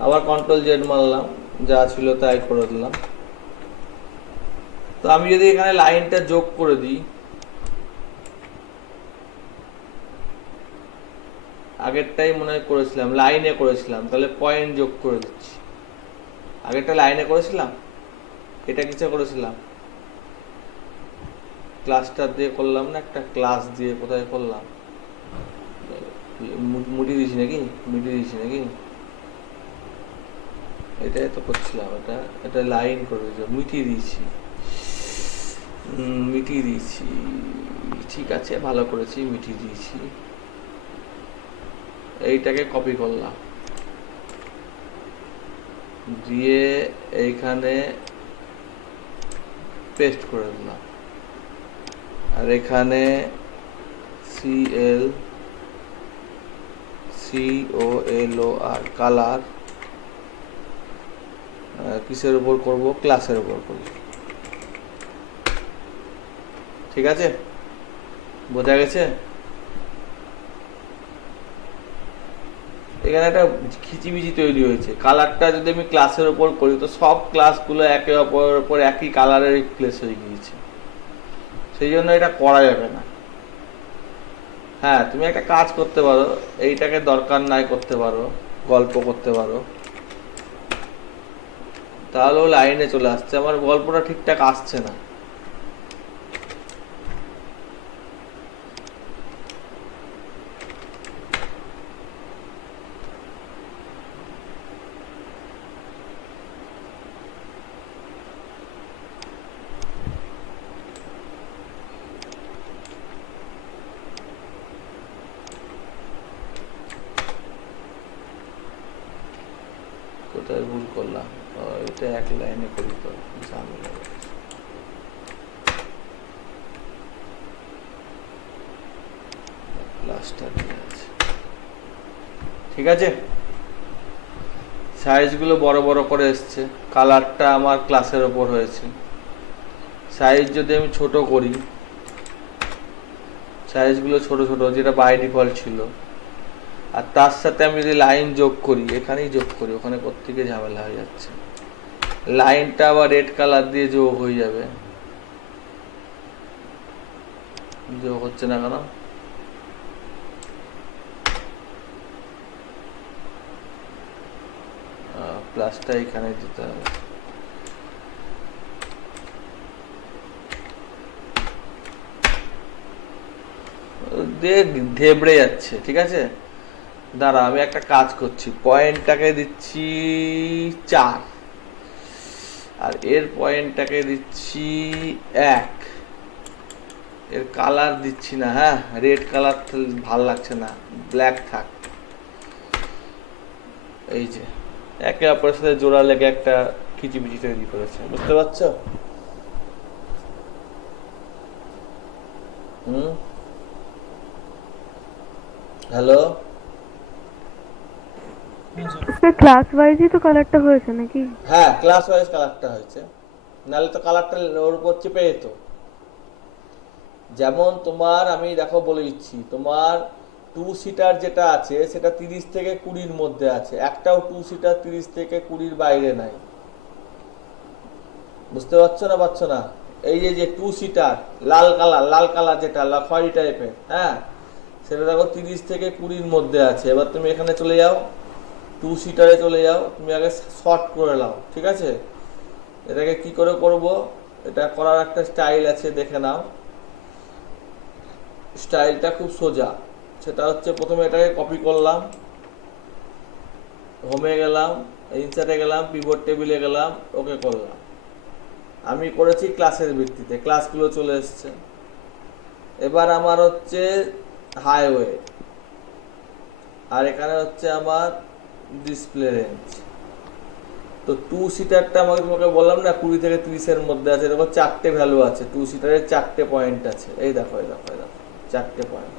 আবার কন্ট্রোল জেড মারলাম, যা ছিল তাই করে দিলাম। তো আমি যদি এখানে লাইনটা যোগ করে দিই, আগেরটাই মনে হয় করেছিলাম লাইনে করেছিলাম, তাহলে পয়েন্ট যোগ করে দিচ্ছি। আগেরটা লাইনে করেছিলাম, এটা কিসে করেছিলাম? ক্লাসটার দিয়ে করলাম না, একটা ক্লাস দিয়ে কোথায় করলাম? মুটিয়ে দিয়েছি নাকি? মিটিয়ে দিয়েছি নাকি? এটাই তো করছিলাম, এটা লাইন করে মিটিয়ে দিয়েছি। মিটিয়ে দিয়েছি, ঠিক আছে, ভালো করেছি, মিটিয়ে দিয়েছি। এইটাকে কপি করলাম, দিয়ে এইখানে পেস্ট করে দিলাম, আর এখানে COLOR কালার কিসের উপর করব? ক্লাসের উপর করব। ঠিক আছে, বোঝা গেছে? এখানে একটা খিচিবিচি তৈরি হয়েছে। কালারটা যদি আমি ক্লাসের উপর করি তো সব ক্লাসগুলো একে অপরের উপর একই কালারে রিপ্লেস হয়ে গিয়েছে, সেই জন্য এটা করা যাবে না। হ্যাঁ, তুমি একটা কাজ করতে পারো, এইটাকে দরকার নাই করতে পারো, গল্প করতে পারো, তাহলেও লাইনে চলে আসছে। আমার গল্পটা ঠিকঠাক আসছে না। কোথায় ভুল করলাম? এটা এক লাইনে করি তো ঝামেলা। প্লাসটা দিয়ে আছে, ঠিক আছে। সাইজগুলো বড় বড় করে এসছে, কালারটা আমার ক্লাসের ওপর হয়েছে। সাইজ যদি আমি ছোট করি, সাইজগুলো ছোট ছোট যেটা বাই ডিফল্ট ছিল, আর তার সাথে আমি যদি লাইন যোগ করি, এখানেই যোগ করি, ওখানে কোত্থেকে ঝামেলা হয়ে যাচ্ছে। লাইনটা আবার রেড কালার দিয়ে যোগ হয়ে যাবে, যোগ হচ্ছে না কেন? প্লাসটা এখানে দিতে হবে। ধেবড়ে যাচ্ছে, ঠিক আছে। দাঁড়া, আমি একটা কাজ করছি, পয়েন্টটাকে দিচ্ছি 4, আর এর পয়েন্টটাকে দিচ্ছি 1। এর কালার দিচ্ছি না, হ্যাঁ, রেড কালার ভাল লাগছে না, ব্ল্যাক থাক। এই যে একে অপরের সাথে জোড়া লেগে একটা খিচিবিচি তৈরি করেছে, বুঝতে পারছো? হ্যালো, ক্লাস ওয়াইজই তো কালারটা হয়েছে নাকি? হ্যাঁ, ক্লাস ওয়াইজ কালারটা হয়েছে, নাহলে তো কালারটা ওর উপর চেপে যেত। যেমন তোমার, আমি দেখো বলে দিচ্ছি, তোমার 2 সিটার যেটা আছে সেটা 30 থেকে 20-র মধ্যে আছে, একটাও 2 সিটার 30 থেকে 20-র বাইরে নাই। বুঝতে পারছো না? পারছো না? এই যে 2 সিটার লাল কালার যেটা খয়েরি টাইপের, হ্যাঁ, সেটা দেখো 30 থেকে 20-র মধ্যে আছে। এবার তুমি এখানে চলে যাও, 2 সিটারে চলে যাও, তুমি আগে শর্ট করে নাও, ঠিক আছে। এটাকে কি করে করব? এটা করার একটা স্টাইল আছে, দেখে নাও। স্টাইলটা খুব সোজা, সেটা হচ্ছে প্রথমে এটাকে কপি করলাম, হোমে গেলাম, ইনসার্টে গেলাম, পিভট টেবিলে গেলাম, ওকে করলাম। আমি করেছি ক্লাসের ভিত্তিতে, ক্লাসগুলো চলে এসছে। এবার আমার হচ্ছে হাইওয়ে, আর এখানে হচ্ছে আমার ডিসপ্লে রেঞ্জ। তো 2 সিটারটা আমাকে তোমাকে বললাম না 20 থেকে 30-এর মধ্যে আছে, দেখো 4টে ভ্যালু আছে, 2 সিটারের 4টে পয়েন্ট আছে। এই দেখো, এই দেখো, এই দেখো, চারটে পয়েন্ট।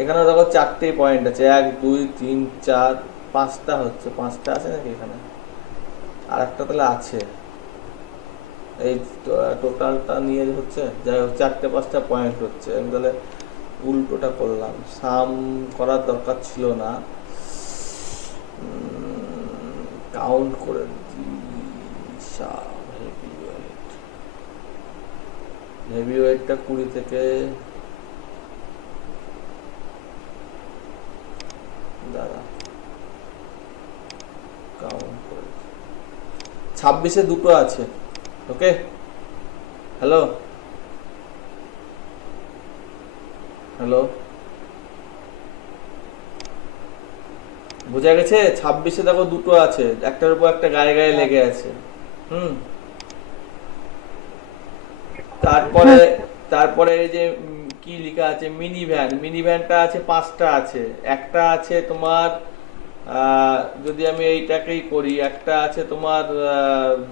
এখানে দেখো চারটেই পয়েন্ট আছে, 1 2 3 4 5টা হচ্ছে, 5টা আছে নাকি এখানে, আর একটা তাহলে আছে, এই টোটালটা নিয়ে হচ্ছে, যাই হোক 4টে 5টা পয়েন্ট হচ্ছে। আমি তাহলে উল্টোটা করলাম, সাম করার দরকার ছিল না, কাউন্ট করে হেভি ওয়েটটা 20 থেকে দাঁড়া কাউন্ট করে 26-এ দুটো আছে। ওকে, হ্যালো হ্যালো, বোঝা গেছে? 26-এ দেখো দুটো আছে, একটার উপর একটা গায়ে গায়ে লেগে আছে। তারপরে তারপরে এই যে কি লেখা আছে, মিনি ভ্যান, মিনি ভ্যানটা আছে 5টা আছে, একটা আছে তোমার যদি আমি এইটাকেই করি, একটা আছে তোমার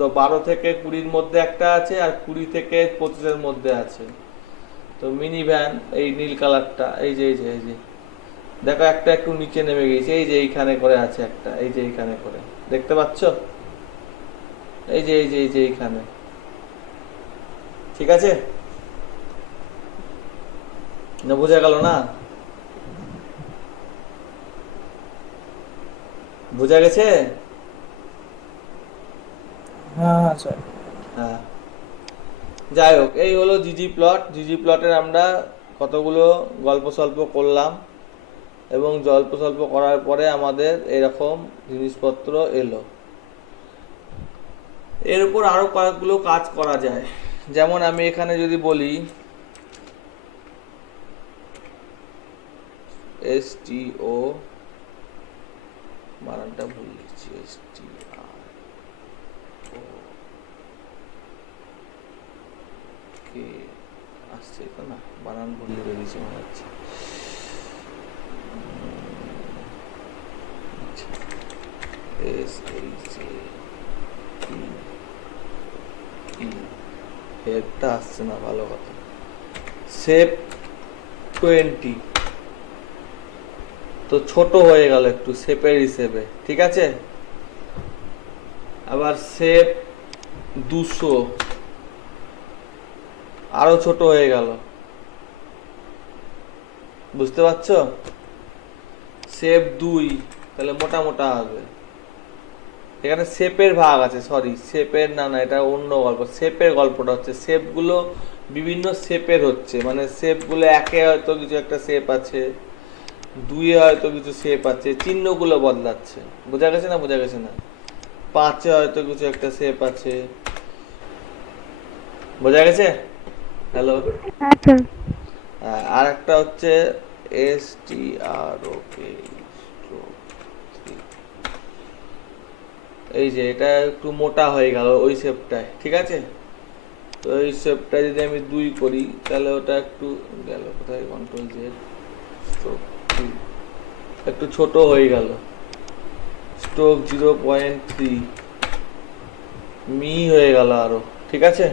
12 থেকে 20-র মধ্যে একটা আছে, আর 20 থেকে 25-এর মধ্যে আছে। তো মিনি ভ্যান এই নীল কালারটা, এই যে দেখো একটা একটু নিচে নেমে গেছে, এই যে এইখানে করে আছে একটা, এই যে এইখানে করে, দেখতে পাচ্ছ? এই যে এইখানে, ঠিক আছে না? বোঝা গেল না? বোঝা গেছে? হ্যাঁ স্যার। হ্যাঁ, যাই হোক, এই হলো জিজি প্লট। জিজি প্লটের আমরা কতগুলো গল্প সল্প করলাম, এবং গল্প সল্প করার পরে আমাদের এরকম জিনিসপত্র এলো। এর উপর আরো কয়েকগুলো কাজ করা যায়, যেমন আমি এখানে যদি বলি STO, বানানটা ভুল লিখছি, STRO কে আসছে তো না, বানান ভুল লিখে দিয়েছি মনে হচ্ছে। হেডটা আসছে না, ভালো কথা। শেপ 20, তো ছোট হয়ে গেল একটু শেপের হিসেবে, ঠিক আছে? আবার শেপ 200, আরো ছোট হয়ে গেল, বুঝতে পারছো? শেপ 2, তাহলে মোটা মোটা হবে। এখানে শেপের ভাগ আছে, সরি শেপের না, এটা অন্য গল্প। শেপের গল্পটা হচ্ছে শেপগুলো বিভিন্ন শেপের হচ্ছে, মানে শেপগুলো 1-এ হয়তো কিছু একটা শেপ আছে, 2-এ হয়তো কিছু শেপ আছে, চিহ্নগুলো বদলাচ্ছে। বোঝা গেছে না? বোঝা গেছে না? 5-এ হয়তো কিছু একটা শেপ আছে, বোঝা গেছে? হ্যালো, হ্যাঁ স্যার। আর একটা হচ্ছে STROK, এই যে এটা একটু মোটা হয়ে গেল ওই শেপটায়, ঠিক আছে? তো এই শেপটা যদি আমি 2 করি, তাহলে ওটা একটু গেল কোথায়, কন্ট্রোল জেড, স্ট্রোক 3, একটু ছোট হয়ে গেল, স্ট্রোক 0.3 মি হয়ে গেল আরো, ঠিক আছে?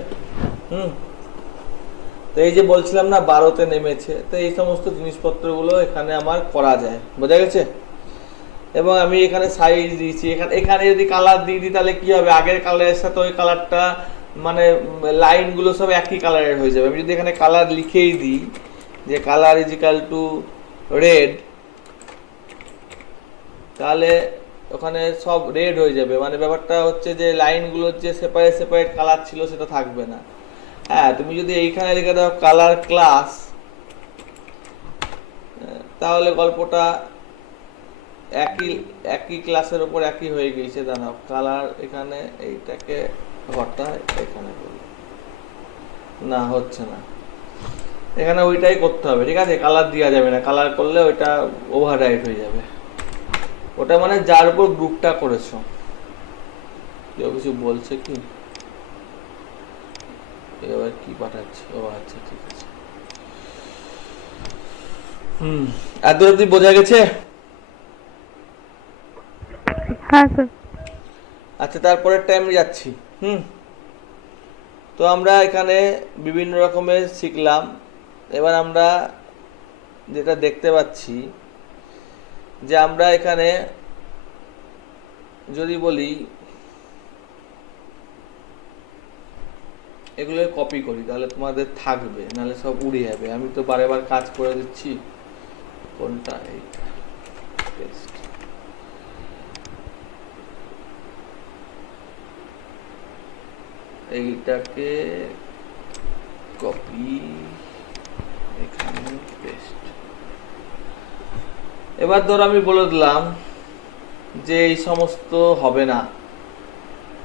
তো এই যে বলছিলাম না 12-তে নেমেছে, তো এই সমস্ত জিনিসপত্রগুলো এখানে আমার করা যায়, বোঝা গেছে? এবং আমি এখানে সাইজ দিয়েছি, এখানে যদি কালার দিয়ে দিই তাহলে কি হবে, আগের কালারের সাথে ওই কালারটা, মানে লাইনগুলো সব একই কালারের হয়ে যাবে। আমি যদি এখানে কালার লিখেই দিই যে colour is equal to red, তাহলে ওখানে সব রেড হয়ে যাবে, মানে ব্যাপারটা হচ্ছে যে লাইনগুলোর যে সেপারেট সেপারেট কালার ছিল সেটা থাকবে না। হ্যাঁ, তুমি যদি এইখানে লিখে দাও কালার ক্লাস, তাহলে গল্পটা একই ক্লাসের উপর একই হয়ে গেছে। দাঁড়াও, কালার এখানে এইটাকে হটায় এখানে করি, না হচ্ছে না, এখানে ওইটাই করতে হবে, ঠিক আছে? কালার দেওয়া যাবে না, কালার করলে ওইটা ওভাররাইট হয়ে যাবে। ওটা মানে যার উপর গ্রুপটা করেছো। কেউ কিছু বলছে কি? এবার কি পাঠাচ্ছে? ও আচ্ছা, ঠিক আছে। এত অব্দি বোঝা গেছে? হ্যাঁ স্যার। আচ্ছা, তারপরের টাইম যাচ্ছি। তো আমরা এখানে বিভিন্ন রকমের শিখলাম। এবার আমরা যেটা দেখতে পাচ্ছি যে আমরা এখানে যদি বলি এগুলো কপি করি তাহলে তোমাদের থাকবে, নাহলে সব উড়ে যাবে। আমি তো বারে বার কাজ করে দিচ্ছি। কোনটা? এইটা পেস্ট। এইটাকে কপি, এখানে পেস্ট। এবার ধর আমি বলে দিলাম যে এই সমস্ত হবে না,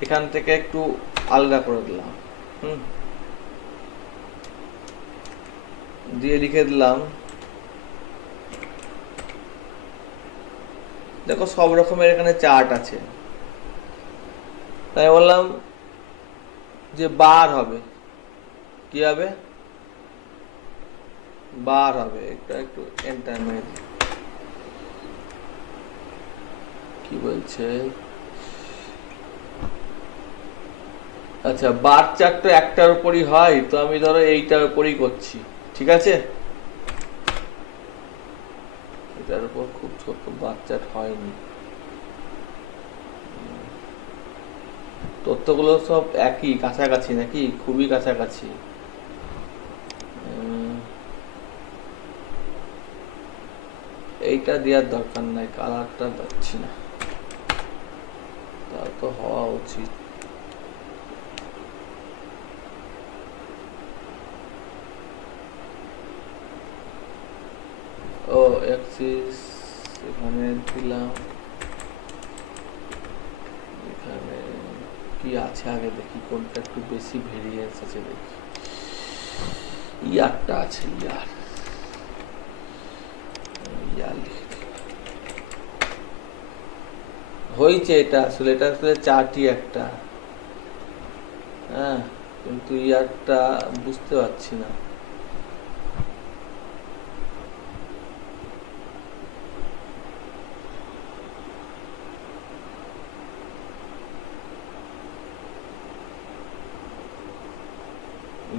এখান থেকে একটু আলাদা করে দিলাম, দিয়ে লিখে দিলাম, দেখো সব রকমের এখানে চার্ট আছে। তাই বললাম যে বার হবে, কি হবে? বার হবে। এটা একটু এন্টার মেরে দিই। কি বলছে? আচ্ছা, বার চার্ট তো একটার উপরই হয়, তো আমি ধরো এইটার উপরই করছি, ঠিক আছে? এটার উপর খুব ছোট বার চার্ট হয়নি। তথ্যগুলো সব একই, কাছাকাছি নাকি? খুবই কাছাকাছি। এইটা দেওয়ার দরকার নাই, কালারটা দিচ্ছি না, তা তো হওয়া উচিত। ও অ্যাক্সিস এখানে দিলাম। এখানে কি আছে আগে দেখি, কোনটা একটু বেশি ভেরিয়েন্স আছে দেখি। ইয়ারটা আছে, ইয়ার হয়েছে। এটা আসলে চার্টই একটা, হ্যাঁ, কিন্তু ইয়ারটা বুঝতে পারছি না।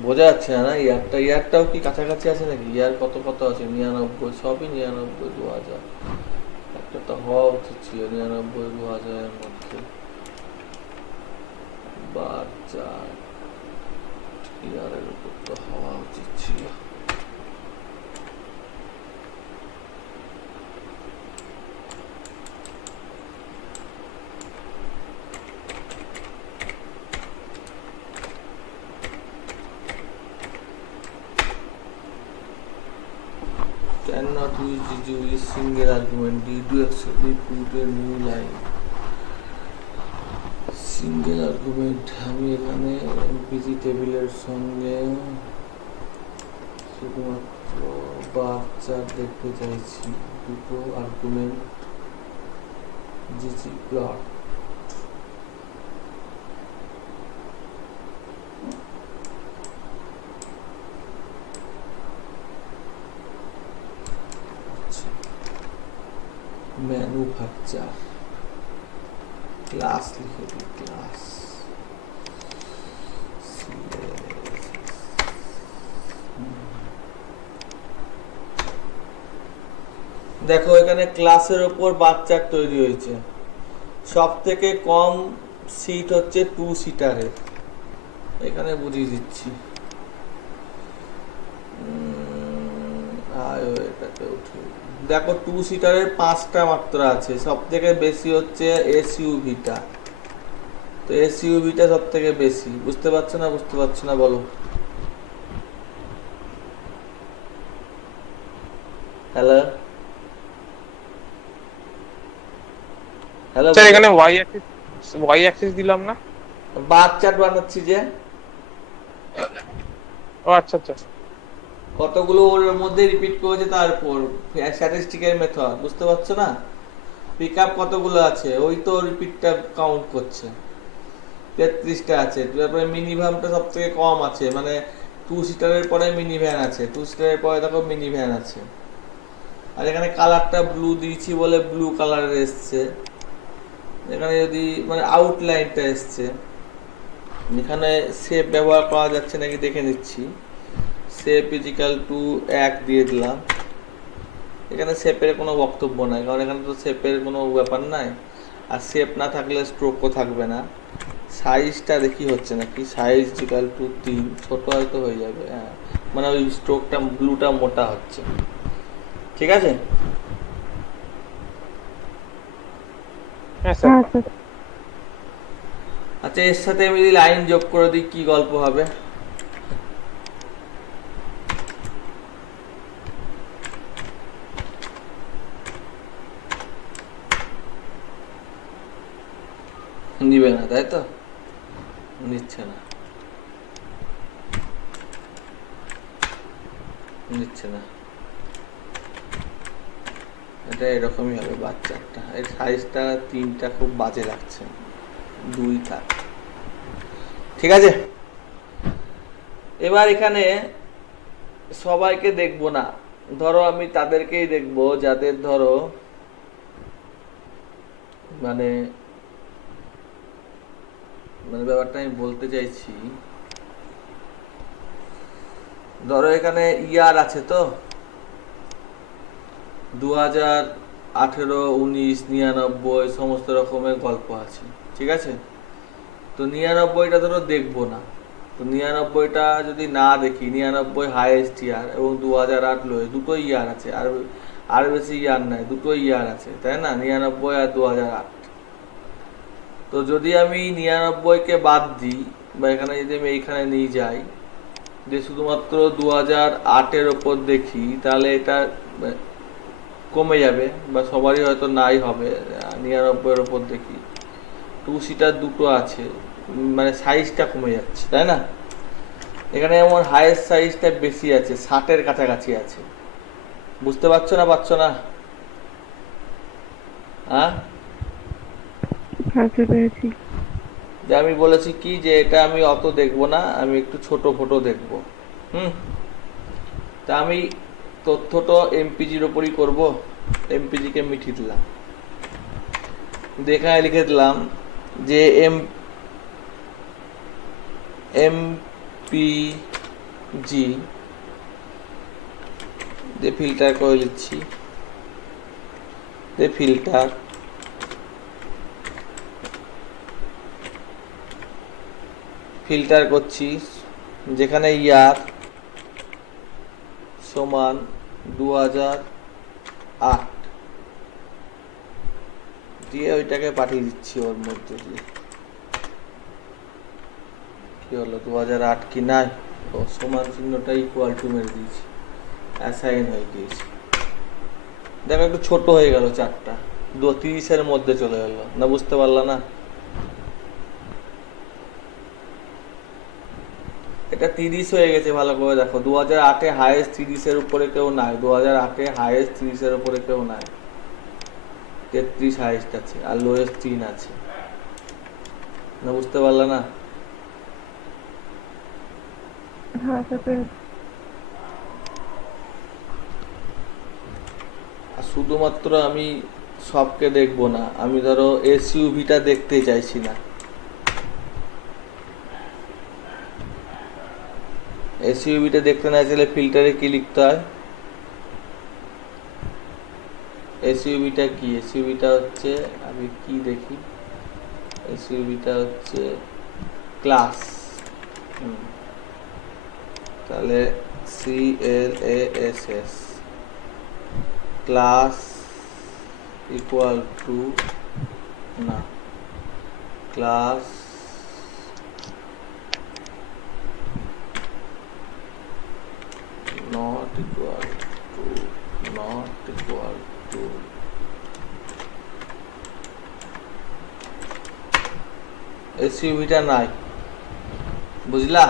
বোঝা যাচ্ছে না ইয়ারটাও কি কাছাকাছি আছে নাকি? ইয়ার কত কত আছে? 99, সবই 99, 2000। একটা তো হওয়া উচিত ছিল 99, 2000 এর মধ্যে। বার চার্ট ইয়ারের উপর তো হওয়া উচিত ছিল। Cannot use usually single argument. Did you actually put a new line? Single argument আমি এখানে এমপিজি টেবিলের সঙ্গে শুধুমাত্র বার চার্ট দেখতে চাইছি, দুটো আর্গুমেন্ট জিজি প্লট। ম্যানুফ্যাকচার ক্লাস লিখে দিই, ক্লাস। দেখো এখানে ক্লাসের উপর বার চার্ট তৈরি হয়েছে। সব থেকে কম সিট হচ্ছে 2 সিটারের, এখানে বুঝিয়ে দিচ্ছি। এটাকে উঠে দেখো 2 সিটারের 5টা মাত্র আছে। সব থেকে বেশি হচ্ছে এসইউভিটা, তো এসইউভিটা সব থেকে বেশি। বুঝতে পারছো না? বুঝতে পারছো না বলো। হ্যালো হ্যালো, স্যার এখানে ওয়াই অ্যাক্সিস দিলাম না, বার চার্ট বানাচ্ছি যে। ও আচ্ছা আচ্ছা, কতগুলো ওর মধ্যে রিপিট করেছে তারপর স্ট্যাটিস্টিকের মেথড। বুঝতে পারছো না? পিকআপ কতগুলো আছে ওই তো রিপিটটা কাউন্ট করছে। 33টা আছে। তারপরে মিনি ভ্যানটা সব থেকে কম আছে, মানে 2 সিটারের পরে মিনি ভ্যান আছে, 2 সিটারের পরে দেখো মিনি ভ্যান আছে। আর এখানে কালারটা ব্লু দিয়েছি বলে ব্লু কালারের এসছে। এখানে যদি মানে আউটলাইনটা এসছে, এখানে শেপ ব্যবহার করা যাচ্ছে নাকি দেখে নিচ্ছি। শেপ ইজিক্যাল টু 1 দিয়ে দিলাম, এখানে শেপের কোনো বক্তব্য নাই, কারণ এখানে তো শেপের কোনো ব্যাপার নাই, আর শেপ না থাকলে স্ট্রোকও থাকবে না। সাইজটা দেখি হচ্ছে নাকি, সাইজ ইকাল টু 3, ছোট হয়তো হয়ে যাবে, হ্যাঁ, মানে ওই স্ট্রোকটা ব্লুটা মোটা হচ্ছে। ঠিক আছে, হ্যাঁ স্যার। হ্যাঁ স্যার। আচ্ছা এর সাথে আমি যদি লাইন যোগ করে দিই কি গল্প হবে? নিবে না তাই তো, নিচ্ছে না, নিচ্ছে না, এটা এরকমই হবে বাচ্চাটা। এর সাইজটা 3টা খুব বাজে লাগছে, 2 থাক। ঠিক আছে, এবার এখানে সবাইকে দেখবো না, ধরো আমি তাদেরকেই দেখবো যাদের ধরো মানে মানে ব্যাপারটা আমি বলতে চাইছি, ধরো এখানে ইয়ার আছে তো 2018, 19, 99 সমস্ত রকমের গল্প আছে। ঠিক আছে, তো 99টা ধরো দেখবো না, তো 99টা যদি না দেখি, 99 হাইয়েস্ট ইয়ার এবং 2008 লোয়ে, দুটো ইয়ার আছে, আর বেশি ইয়ার নাই, দুটো ইয়ার আছে তাই না, 99 আর 2008। তো যদি আমি 99কে বাদ দিই, বা এখানে যদি আমি এইখানে নিয়ে যাই যে শুধুমাত্র 2008-এর ওপর দেখি, তাহলে এটা কমে যাবে, বা সবারই হয়তো নাই হবে। 99-এর ওপর দেখি, 2 সিটার দুটো আছে, মানে সাইজটা কমে যাচ্ছে তাই না। এখানে এমন হাইয়েস্ট সাইজটা বেশি আছে, 60-এর কাছাকাছি আছে। বুঝতে পারছো না, পারছো না? হ্যাঁ, হ্যাঁ স্যার পেয়েছি। যে আমি বলেছি কি যে এটা আমি অত দেখবো না, আমি একটু ছোট ফটো দেখবো। তা আমি তথ্যটা এমপিজির ওপরই করব, এমপিজিকে মিঠিয়ে দিলাম, এখানে লিখে দিলাম যে এমপিজি যে ফিল্টার করে দিচ্ছি, যে ফিল্টার করছি, যেখানে ইয়ার সমান 2008 দিয়ে ওইটাকে পাঠিয়ে দিচ্ছি ওর মধ্যে দিয়ে। কি হলো, 2008 কি নাই, ও সমান চিহ্নটা ইকুয়াল টু মেরে দিয়েছি, অ্যাসাইন হয়ে গিয়েছে। দেখো একটু ছোট হয়ে গেল, 4টা 30-এর মধ্যে চলে গেল না, বুঝতে পারলা না? এটা 30 হয়ে গেছে, ভালো করে দেখো, 2008-এ হাইয়েস্ট 30-এর উপরে কেউ নাই, 2008-এ হাইয়েস্ট 30-এর উপরে কেউ নাই, 33 হাইয়েস্ট আছে, আর লোয়েস্ট 3 আছে না, বুঝতে পারলা না? হ্যাঁ স্যার পেয়েছি। আর শুধুমাত্র আমি সবকে দেখবো না, আমি ধরো এসইউভিটা দেখতে চাইছি না, এসইউভিটা দেখতে না চাইলে ফিল্টারে কি লিখতে হয়? এসইউভিটা কি, এসইউভিটা হচ্ছে, আমি কি দেখি, এসইউভিটা হচ্ছে ক্লাস, তাহলে CLASS ক্লাস ইকুয়াল টু না, ক্লাস not equal to এসইউভিটা নাই, বুঝলা?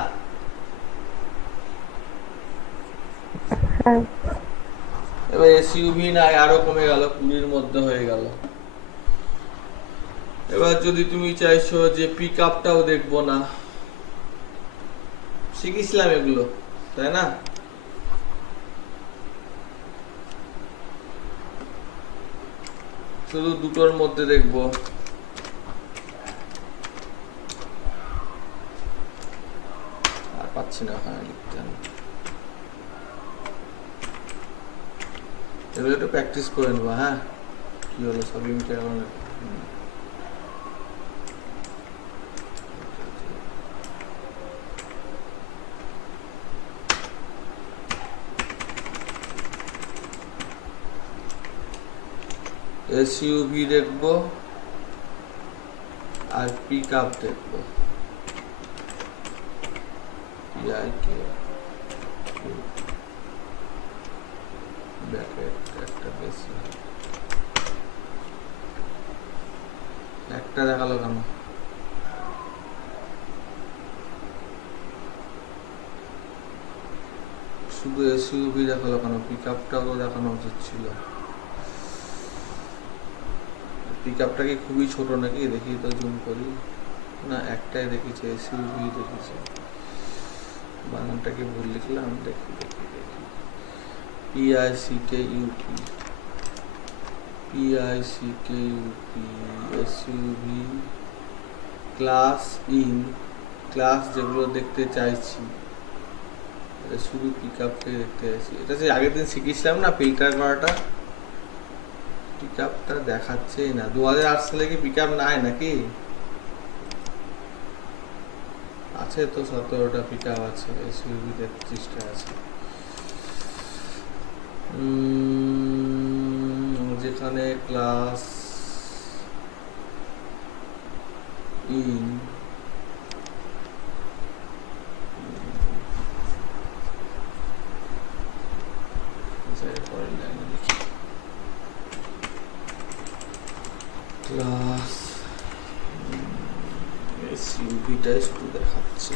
হ্যাঁ এবার এসইউভি নাই, আরো কমে গেল, 20-এর মধ্যে হয়ে গেল। এবার যদি তুমি চাইছো যে পিক আপটাও দেখবো না, শিখেছিলাম এগুলো তাই না, শুধু দুটোর মধ্যে দেখবো, আর পাচ্ছি না ওখানে লিখতে আমি। এগুলো একটু প্র্যাকটিস করে নেবো। হ্যাঁ, কি হলো সবই মিটে গেল না? এসইউভি দেখবো আর পিক আপ দেখবো। একটা বেশি, একটা দেখালো কেন? শুধু এসইউভি দেখালো কেন? পিক আপটাও দেখানো উচিত ছিল। পিক আপটা কি খুবই ছোট নাকি? দেখি তো, জুম করি। না, একটাই দেখিছে, এসইউভি দেখিছে। বানানটাকে ভুল লিখলাম। দেখি দেখি দেখি, PICKUP, SUV class in, class যেগুলো দেখতে চাইছি, এটা শুধু পিক আপকে দেখতে চাইছি। এটা যে আগের দিন শিখেছিলাম না ফিল্টার করাটা, পিক আপটা দেখাচ্ছেই না। 2008 সালে কি পিক আপ নাই নাকি? আছে তো, 17টা পিক আপ আছে, এসইউভি 33টা আছে। যেখানে ক্লাস ইন ক্লাস এসইউভিটাই শুধু দেখাচ্ছে।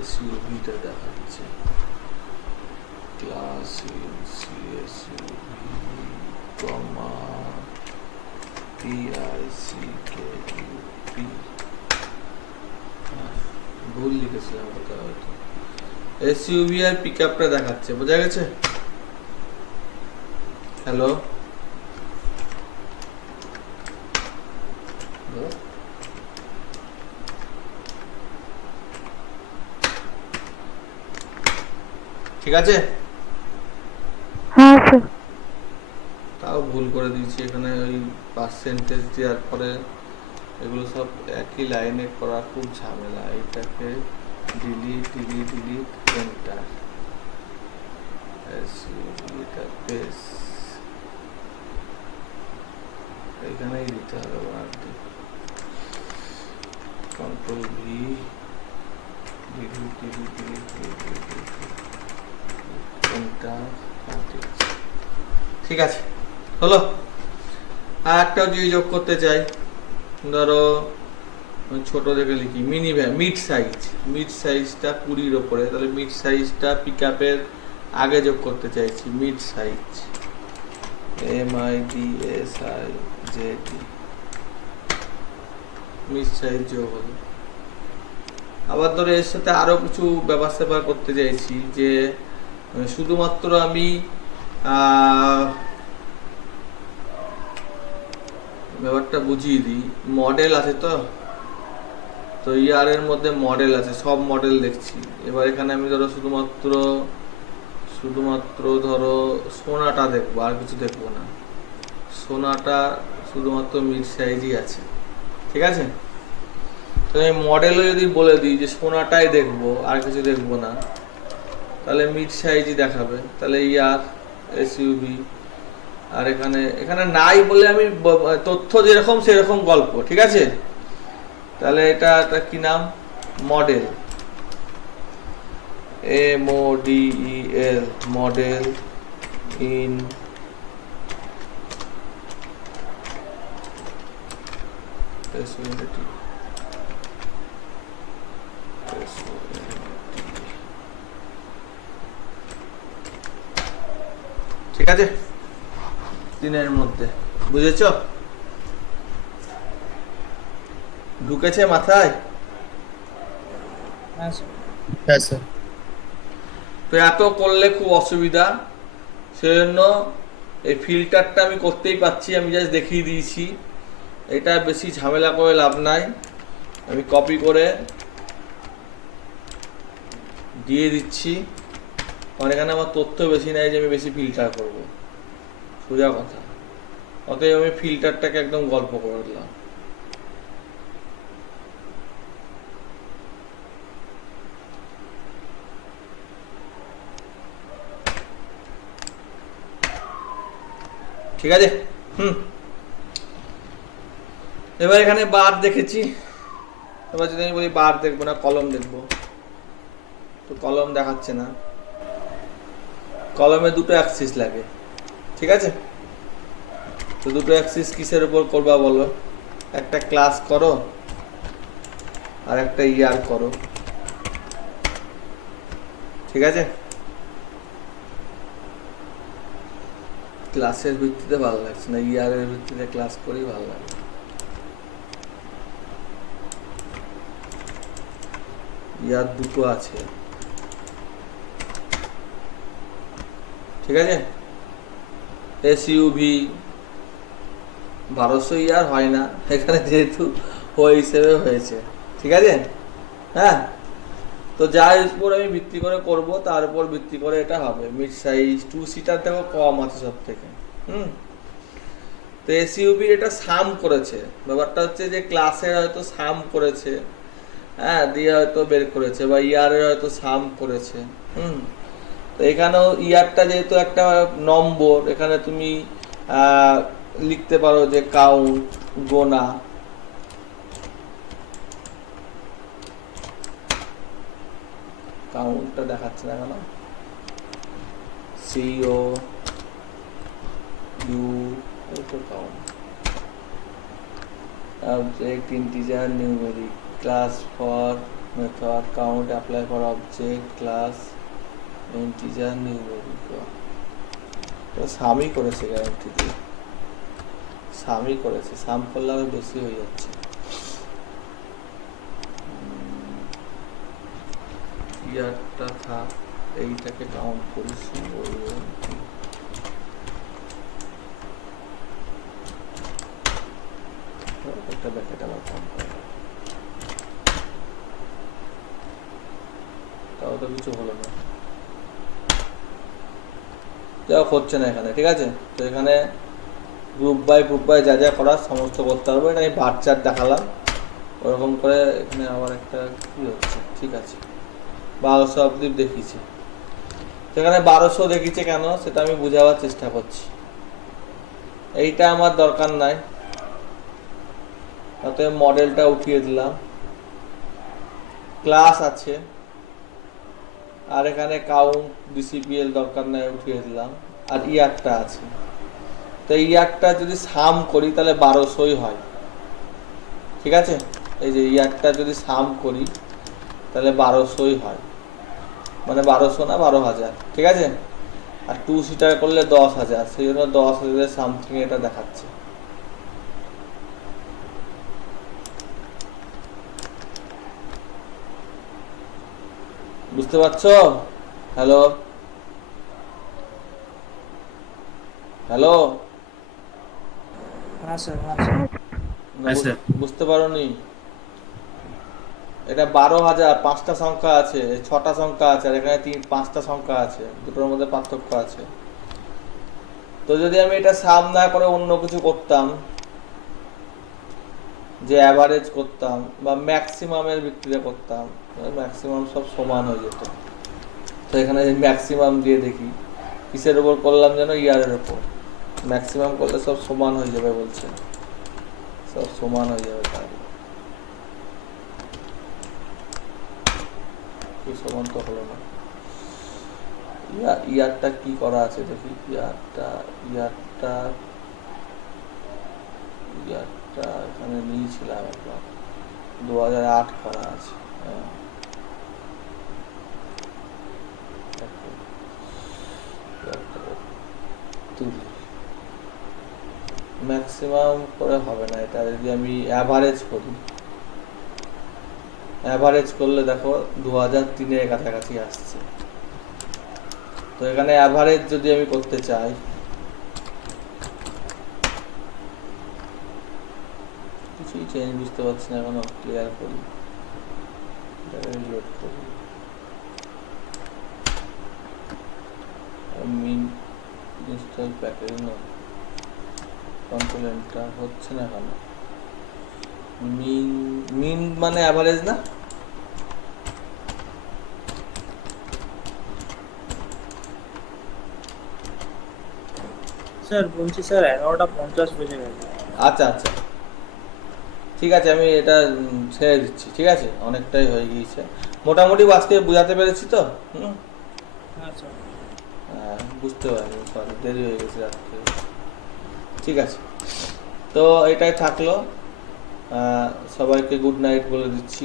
এসইউভিটা দেখাচ্ছে, ক্লাস ইন সিএসইউভি কমা PICKUP। ভুল লিখেছিলাম ওটা হয়তো। এসইউভি আর পিক আপটা দেখাচ্ছে, বোঝা গেছে? হ্যালো, ঠিক আছে? হ্যাঁ স্যার। তাও ভুল করে দিয়েছি এখানে, ওই পার্সেন্টেজ দেওয়ার পরে এগুলো সব একই লাইনে করা খুব ঝামেলা। এটাকে ডিলিট ডিলিট ডিলিট এন্টার, এটা পেস এখানেই দিতে হবে। Control V, delete delete delete delete enter. ঠিক আছে, হলো। আর একটাও যদি যোগ করতে চাই, ধরো ছোট দেখে লিখি, মিড সাইজ, মিড সাইজটা 20-র ওপরে, তাহলে মিড সাইজটা পিক আপের আগে যোগ করতে চাইছি। Mid size, MIDSIZ, mid size যোগ হলো। আবার ধরো এর সাথে আরো কিছু ব্যাপার স্যাপার করতে চাইছি, যে শুধুমাত্র আমি ব্যাপারটা বুঝিয়ে দিই। মডেল আছে তো ইয়ারের মধ্যে মডেল আছে, সব মডেল দেখছি। এবার এখানে আমি ধরো শুধুমাত্র ধরো সোনাটা দেখবো, আর কিছু দেখবো না। সোনাটা শুধুমাত্র মিড সাইজই আছে, ঠিক আছে? তো আমি মডেলও যদি বলে দিই যে সোনাটাই দেখবো, আর কিছু দেখবো না, তাহলে মিড সাইজই দেখাবে। তাহলে ইয়ার, এসইউভি, আর এখানে নাই বলে আমি তথ্য যেরকম সেরকম গল্প, ঠিক আছে? তাহলে এটা কি নাম? মডেল, MODEL, মডেল ইন ঠিক আছে? 3-এর মধ্যে, বুঝেছো? ঢুকেছে মাথায়? হ্যাঁ স্যার। হ্যাঁ স্যার। তো এত করলে খুব অসুবিধা, সেজন্য এই ফিল্টারটা আমি করতেই পাচ্ছি, আমি জাস্ট দেখিয়ে দিয়েছি। এটা বেশি ঝামেলা করে লাভ নাই, আমি কপি করে দিয়ে দিচ্ছি। কারণ এখানে আমার তথ্য বেশি নাই যে আমি বেশি ফিল্টার করব, সোজা কথা। অতএব আমি ফিল্টারটাকে একদম গল্প করে দিলাম। ঠিক আছে। এবার এখানে বার দেখেছি, এবার যদি আমি বলি বার দেখবো না কলম দেখবো, তো কলম দেখাচ্ছে না। কলমে দুটো অ্যাক্সিস লাগে, ঠিক আছে। তো দুটো অ্যাক্সিস কিসের উপর করবা বলো? একটা ক্লাস করো আর একটা ইয়ার করো, ঠিক আছে। ক্লাসের ভিত্তিতে ভালো লাগছে না, ইয়ারের ভিত্তিতে ক্লাস করেই ভালো লাগে। ইয়ার দুটো আছে, ঠিক আছে। এসইউভি 1200 ইয়ার হয় না এখানে, যেহেতু ওই হিসেবে হয়েছে, ঠিক আছে। হ্যাঁ, তো যার উপর আমি ভিত্তি করে করব তার উপর ভিত্তি করে এটা হবে। মিড সাইজ 2 সিটার থেকেও কম আছে সব থেকে। তো এসইউভি এটা সাম করেছে, ব্যাপারটা হচ্ছে যে ক্লাসের হয়তো সাম করেছে, হ্যাঁ, দিয়ে হয়তো বের করেছে, বা ইয়ারের হয়তো সাম করেছে। তো এখানেও ইয়ারটা যেহেতু একটা নম্বর, এখানে তুমি লিখতে পারো যে কাউন্ট, গোনা। কাউন্টটা দেখাচ্ছে না কেন? CO you count, object integer numeric, class for method count, apply for object class integer numeric। তো সামই করেছে, গ্যারান্টি দিয়ে সামই করেছে, সাম করলে আরো বেশি হয়ে যাচ্ছে। ইয়ারটা থাক, এইটাকে কাউন্ট করিস, একটা ব্যাকেট আবার কাউন্ট করে, তাও তো কিছু হলো না, যা হচ্ছে না এখানে, ঠিক আছে। তো এখানে গ্রুপ বাই যা যা করার সমস্ত করতে পারবো। এটা আমি বার চার্ট দেখালাম, ওরকম করে এখানে আবার একটা কি হচ্ছে, ঠিক আছে। 1200 অবধি দেখিয়েছে, সেখানে 1200 দেখিয়েছে কেন সেটা আমি বোঝাবার চেষ্টা করছি। এইটা আমার দরকার নাই, অতএব মডেলটা উঠিয়ে দিলাম। ক্লাস আছে, আর এখানে কাউন্ট ডিসিপিএল দরকার নাই, উঠিয়ে দিলাম। আর ইয়ারটা আছে, তো ইয়ারটা যদি সাম করি তাহলে 1200ই হয়, ঠিক আছে। এই যে ইয়ারটা যদি সাম করি তাহলে 1200ই হয়, মানে 1200 না 12,000, ঠিক আছে। আর 2 সিটার করলে 10,000, সেই জন্য 10,000 সামথিং এটা দেখাচ্ছে। বুঝতে পারছো? হ্যালো হ্যালো, হ্যাঁ স্যার, বুঝতে পারোনি? এটা 12,000, 5টা সংখ্যা আছে, 6টা সংখ্যা আছে, আর এখানে 5টা সংখ্যা আছে, দুটোর মধ্যে পার্থক্য আছে। তো যদি আমি এটা সাম না করে অন্য কিছু করতাম, যে অ্যাভারেজ করতাম বা ম্যাক্সিমামের ভিত্তিতে করতাম, ম্যাক্সিমাম সব সমান হয়ে যেত। তো এখানে ম্যাক্সিমাম দিয়ে দেখি, কিসের উপর করলাম যেন, ইয়ারের উপর। ম্যাক্সিমাম করলে সব সমান হয়ে যাবে বলছে, সব সমান হয়ে যাবে, তাহলে সমান তো হলো না। ইয়ারটা কি করা আছে দেখি, ইয়ারটা এখানে নিয়েছিলাম একবার, 2008 করা আছে। ম্যাক্সিমাম করে হবে না, এটা যদি আমি অ্যাভারেজ করি, অ্যাভারেজ করলে দেখো 2003-এর কাছাকাছি আসছে। তো এখানে অ্যাভারেজ যদি আমি করতে চাই, কিছুই চেঞ্জ বুঝতে পারছি না এখনো, ক্লিয়ার করি, লোড করি। ইনস্টল প্যাকেজ না, কন্ট্রোল এন্টার হচ্ছে না কেন? মিন মিন মানে অ্যাভারেজ না? স্যার বলছি স্যার 11:50 বেজে গেছে। আচ্ছা আচ্ছা, ঠিক আছে, আমি এটা ছেড়ে দিচ্ছি, ঠিক আছে, অনেকটাই হয়ে গিয়েছে। মোটামুটি আজকে বুঝাতে পেরেছি তো? হ্যাঁ স্যার। হ্যাঁ, বুঝতে পারিনি, সরি, দেরি হয়ে গেছে রাত্রে। ঠিক আছে, তো এটাই থাকলো। সবাইকে গুড নাইট বলে দিচ্ছি।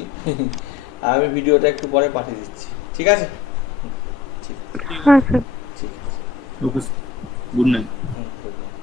আর আমি ভিডিওটা একটু পরে পাঠিয়ে দিচ্ছি, ঠিক আছে? ঠিক হ্যাঁ স্যার। ঠিক আছে। ওকে, গুড নাইট। Good night.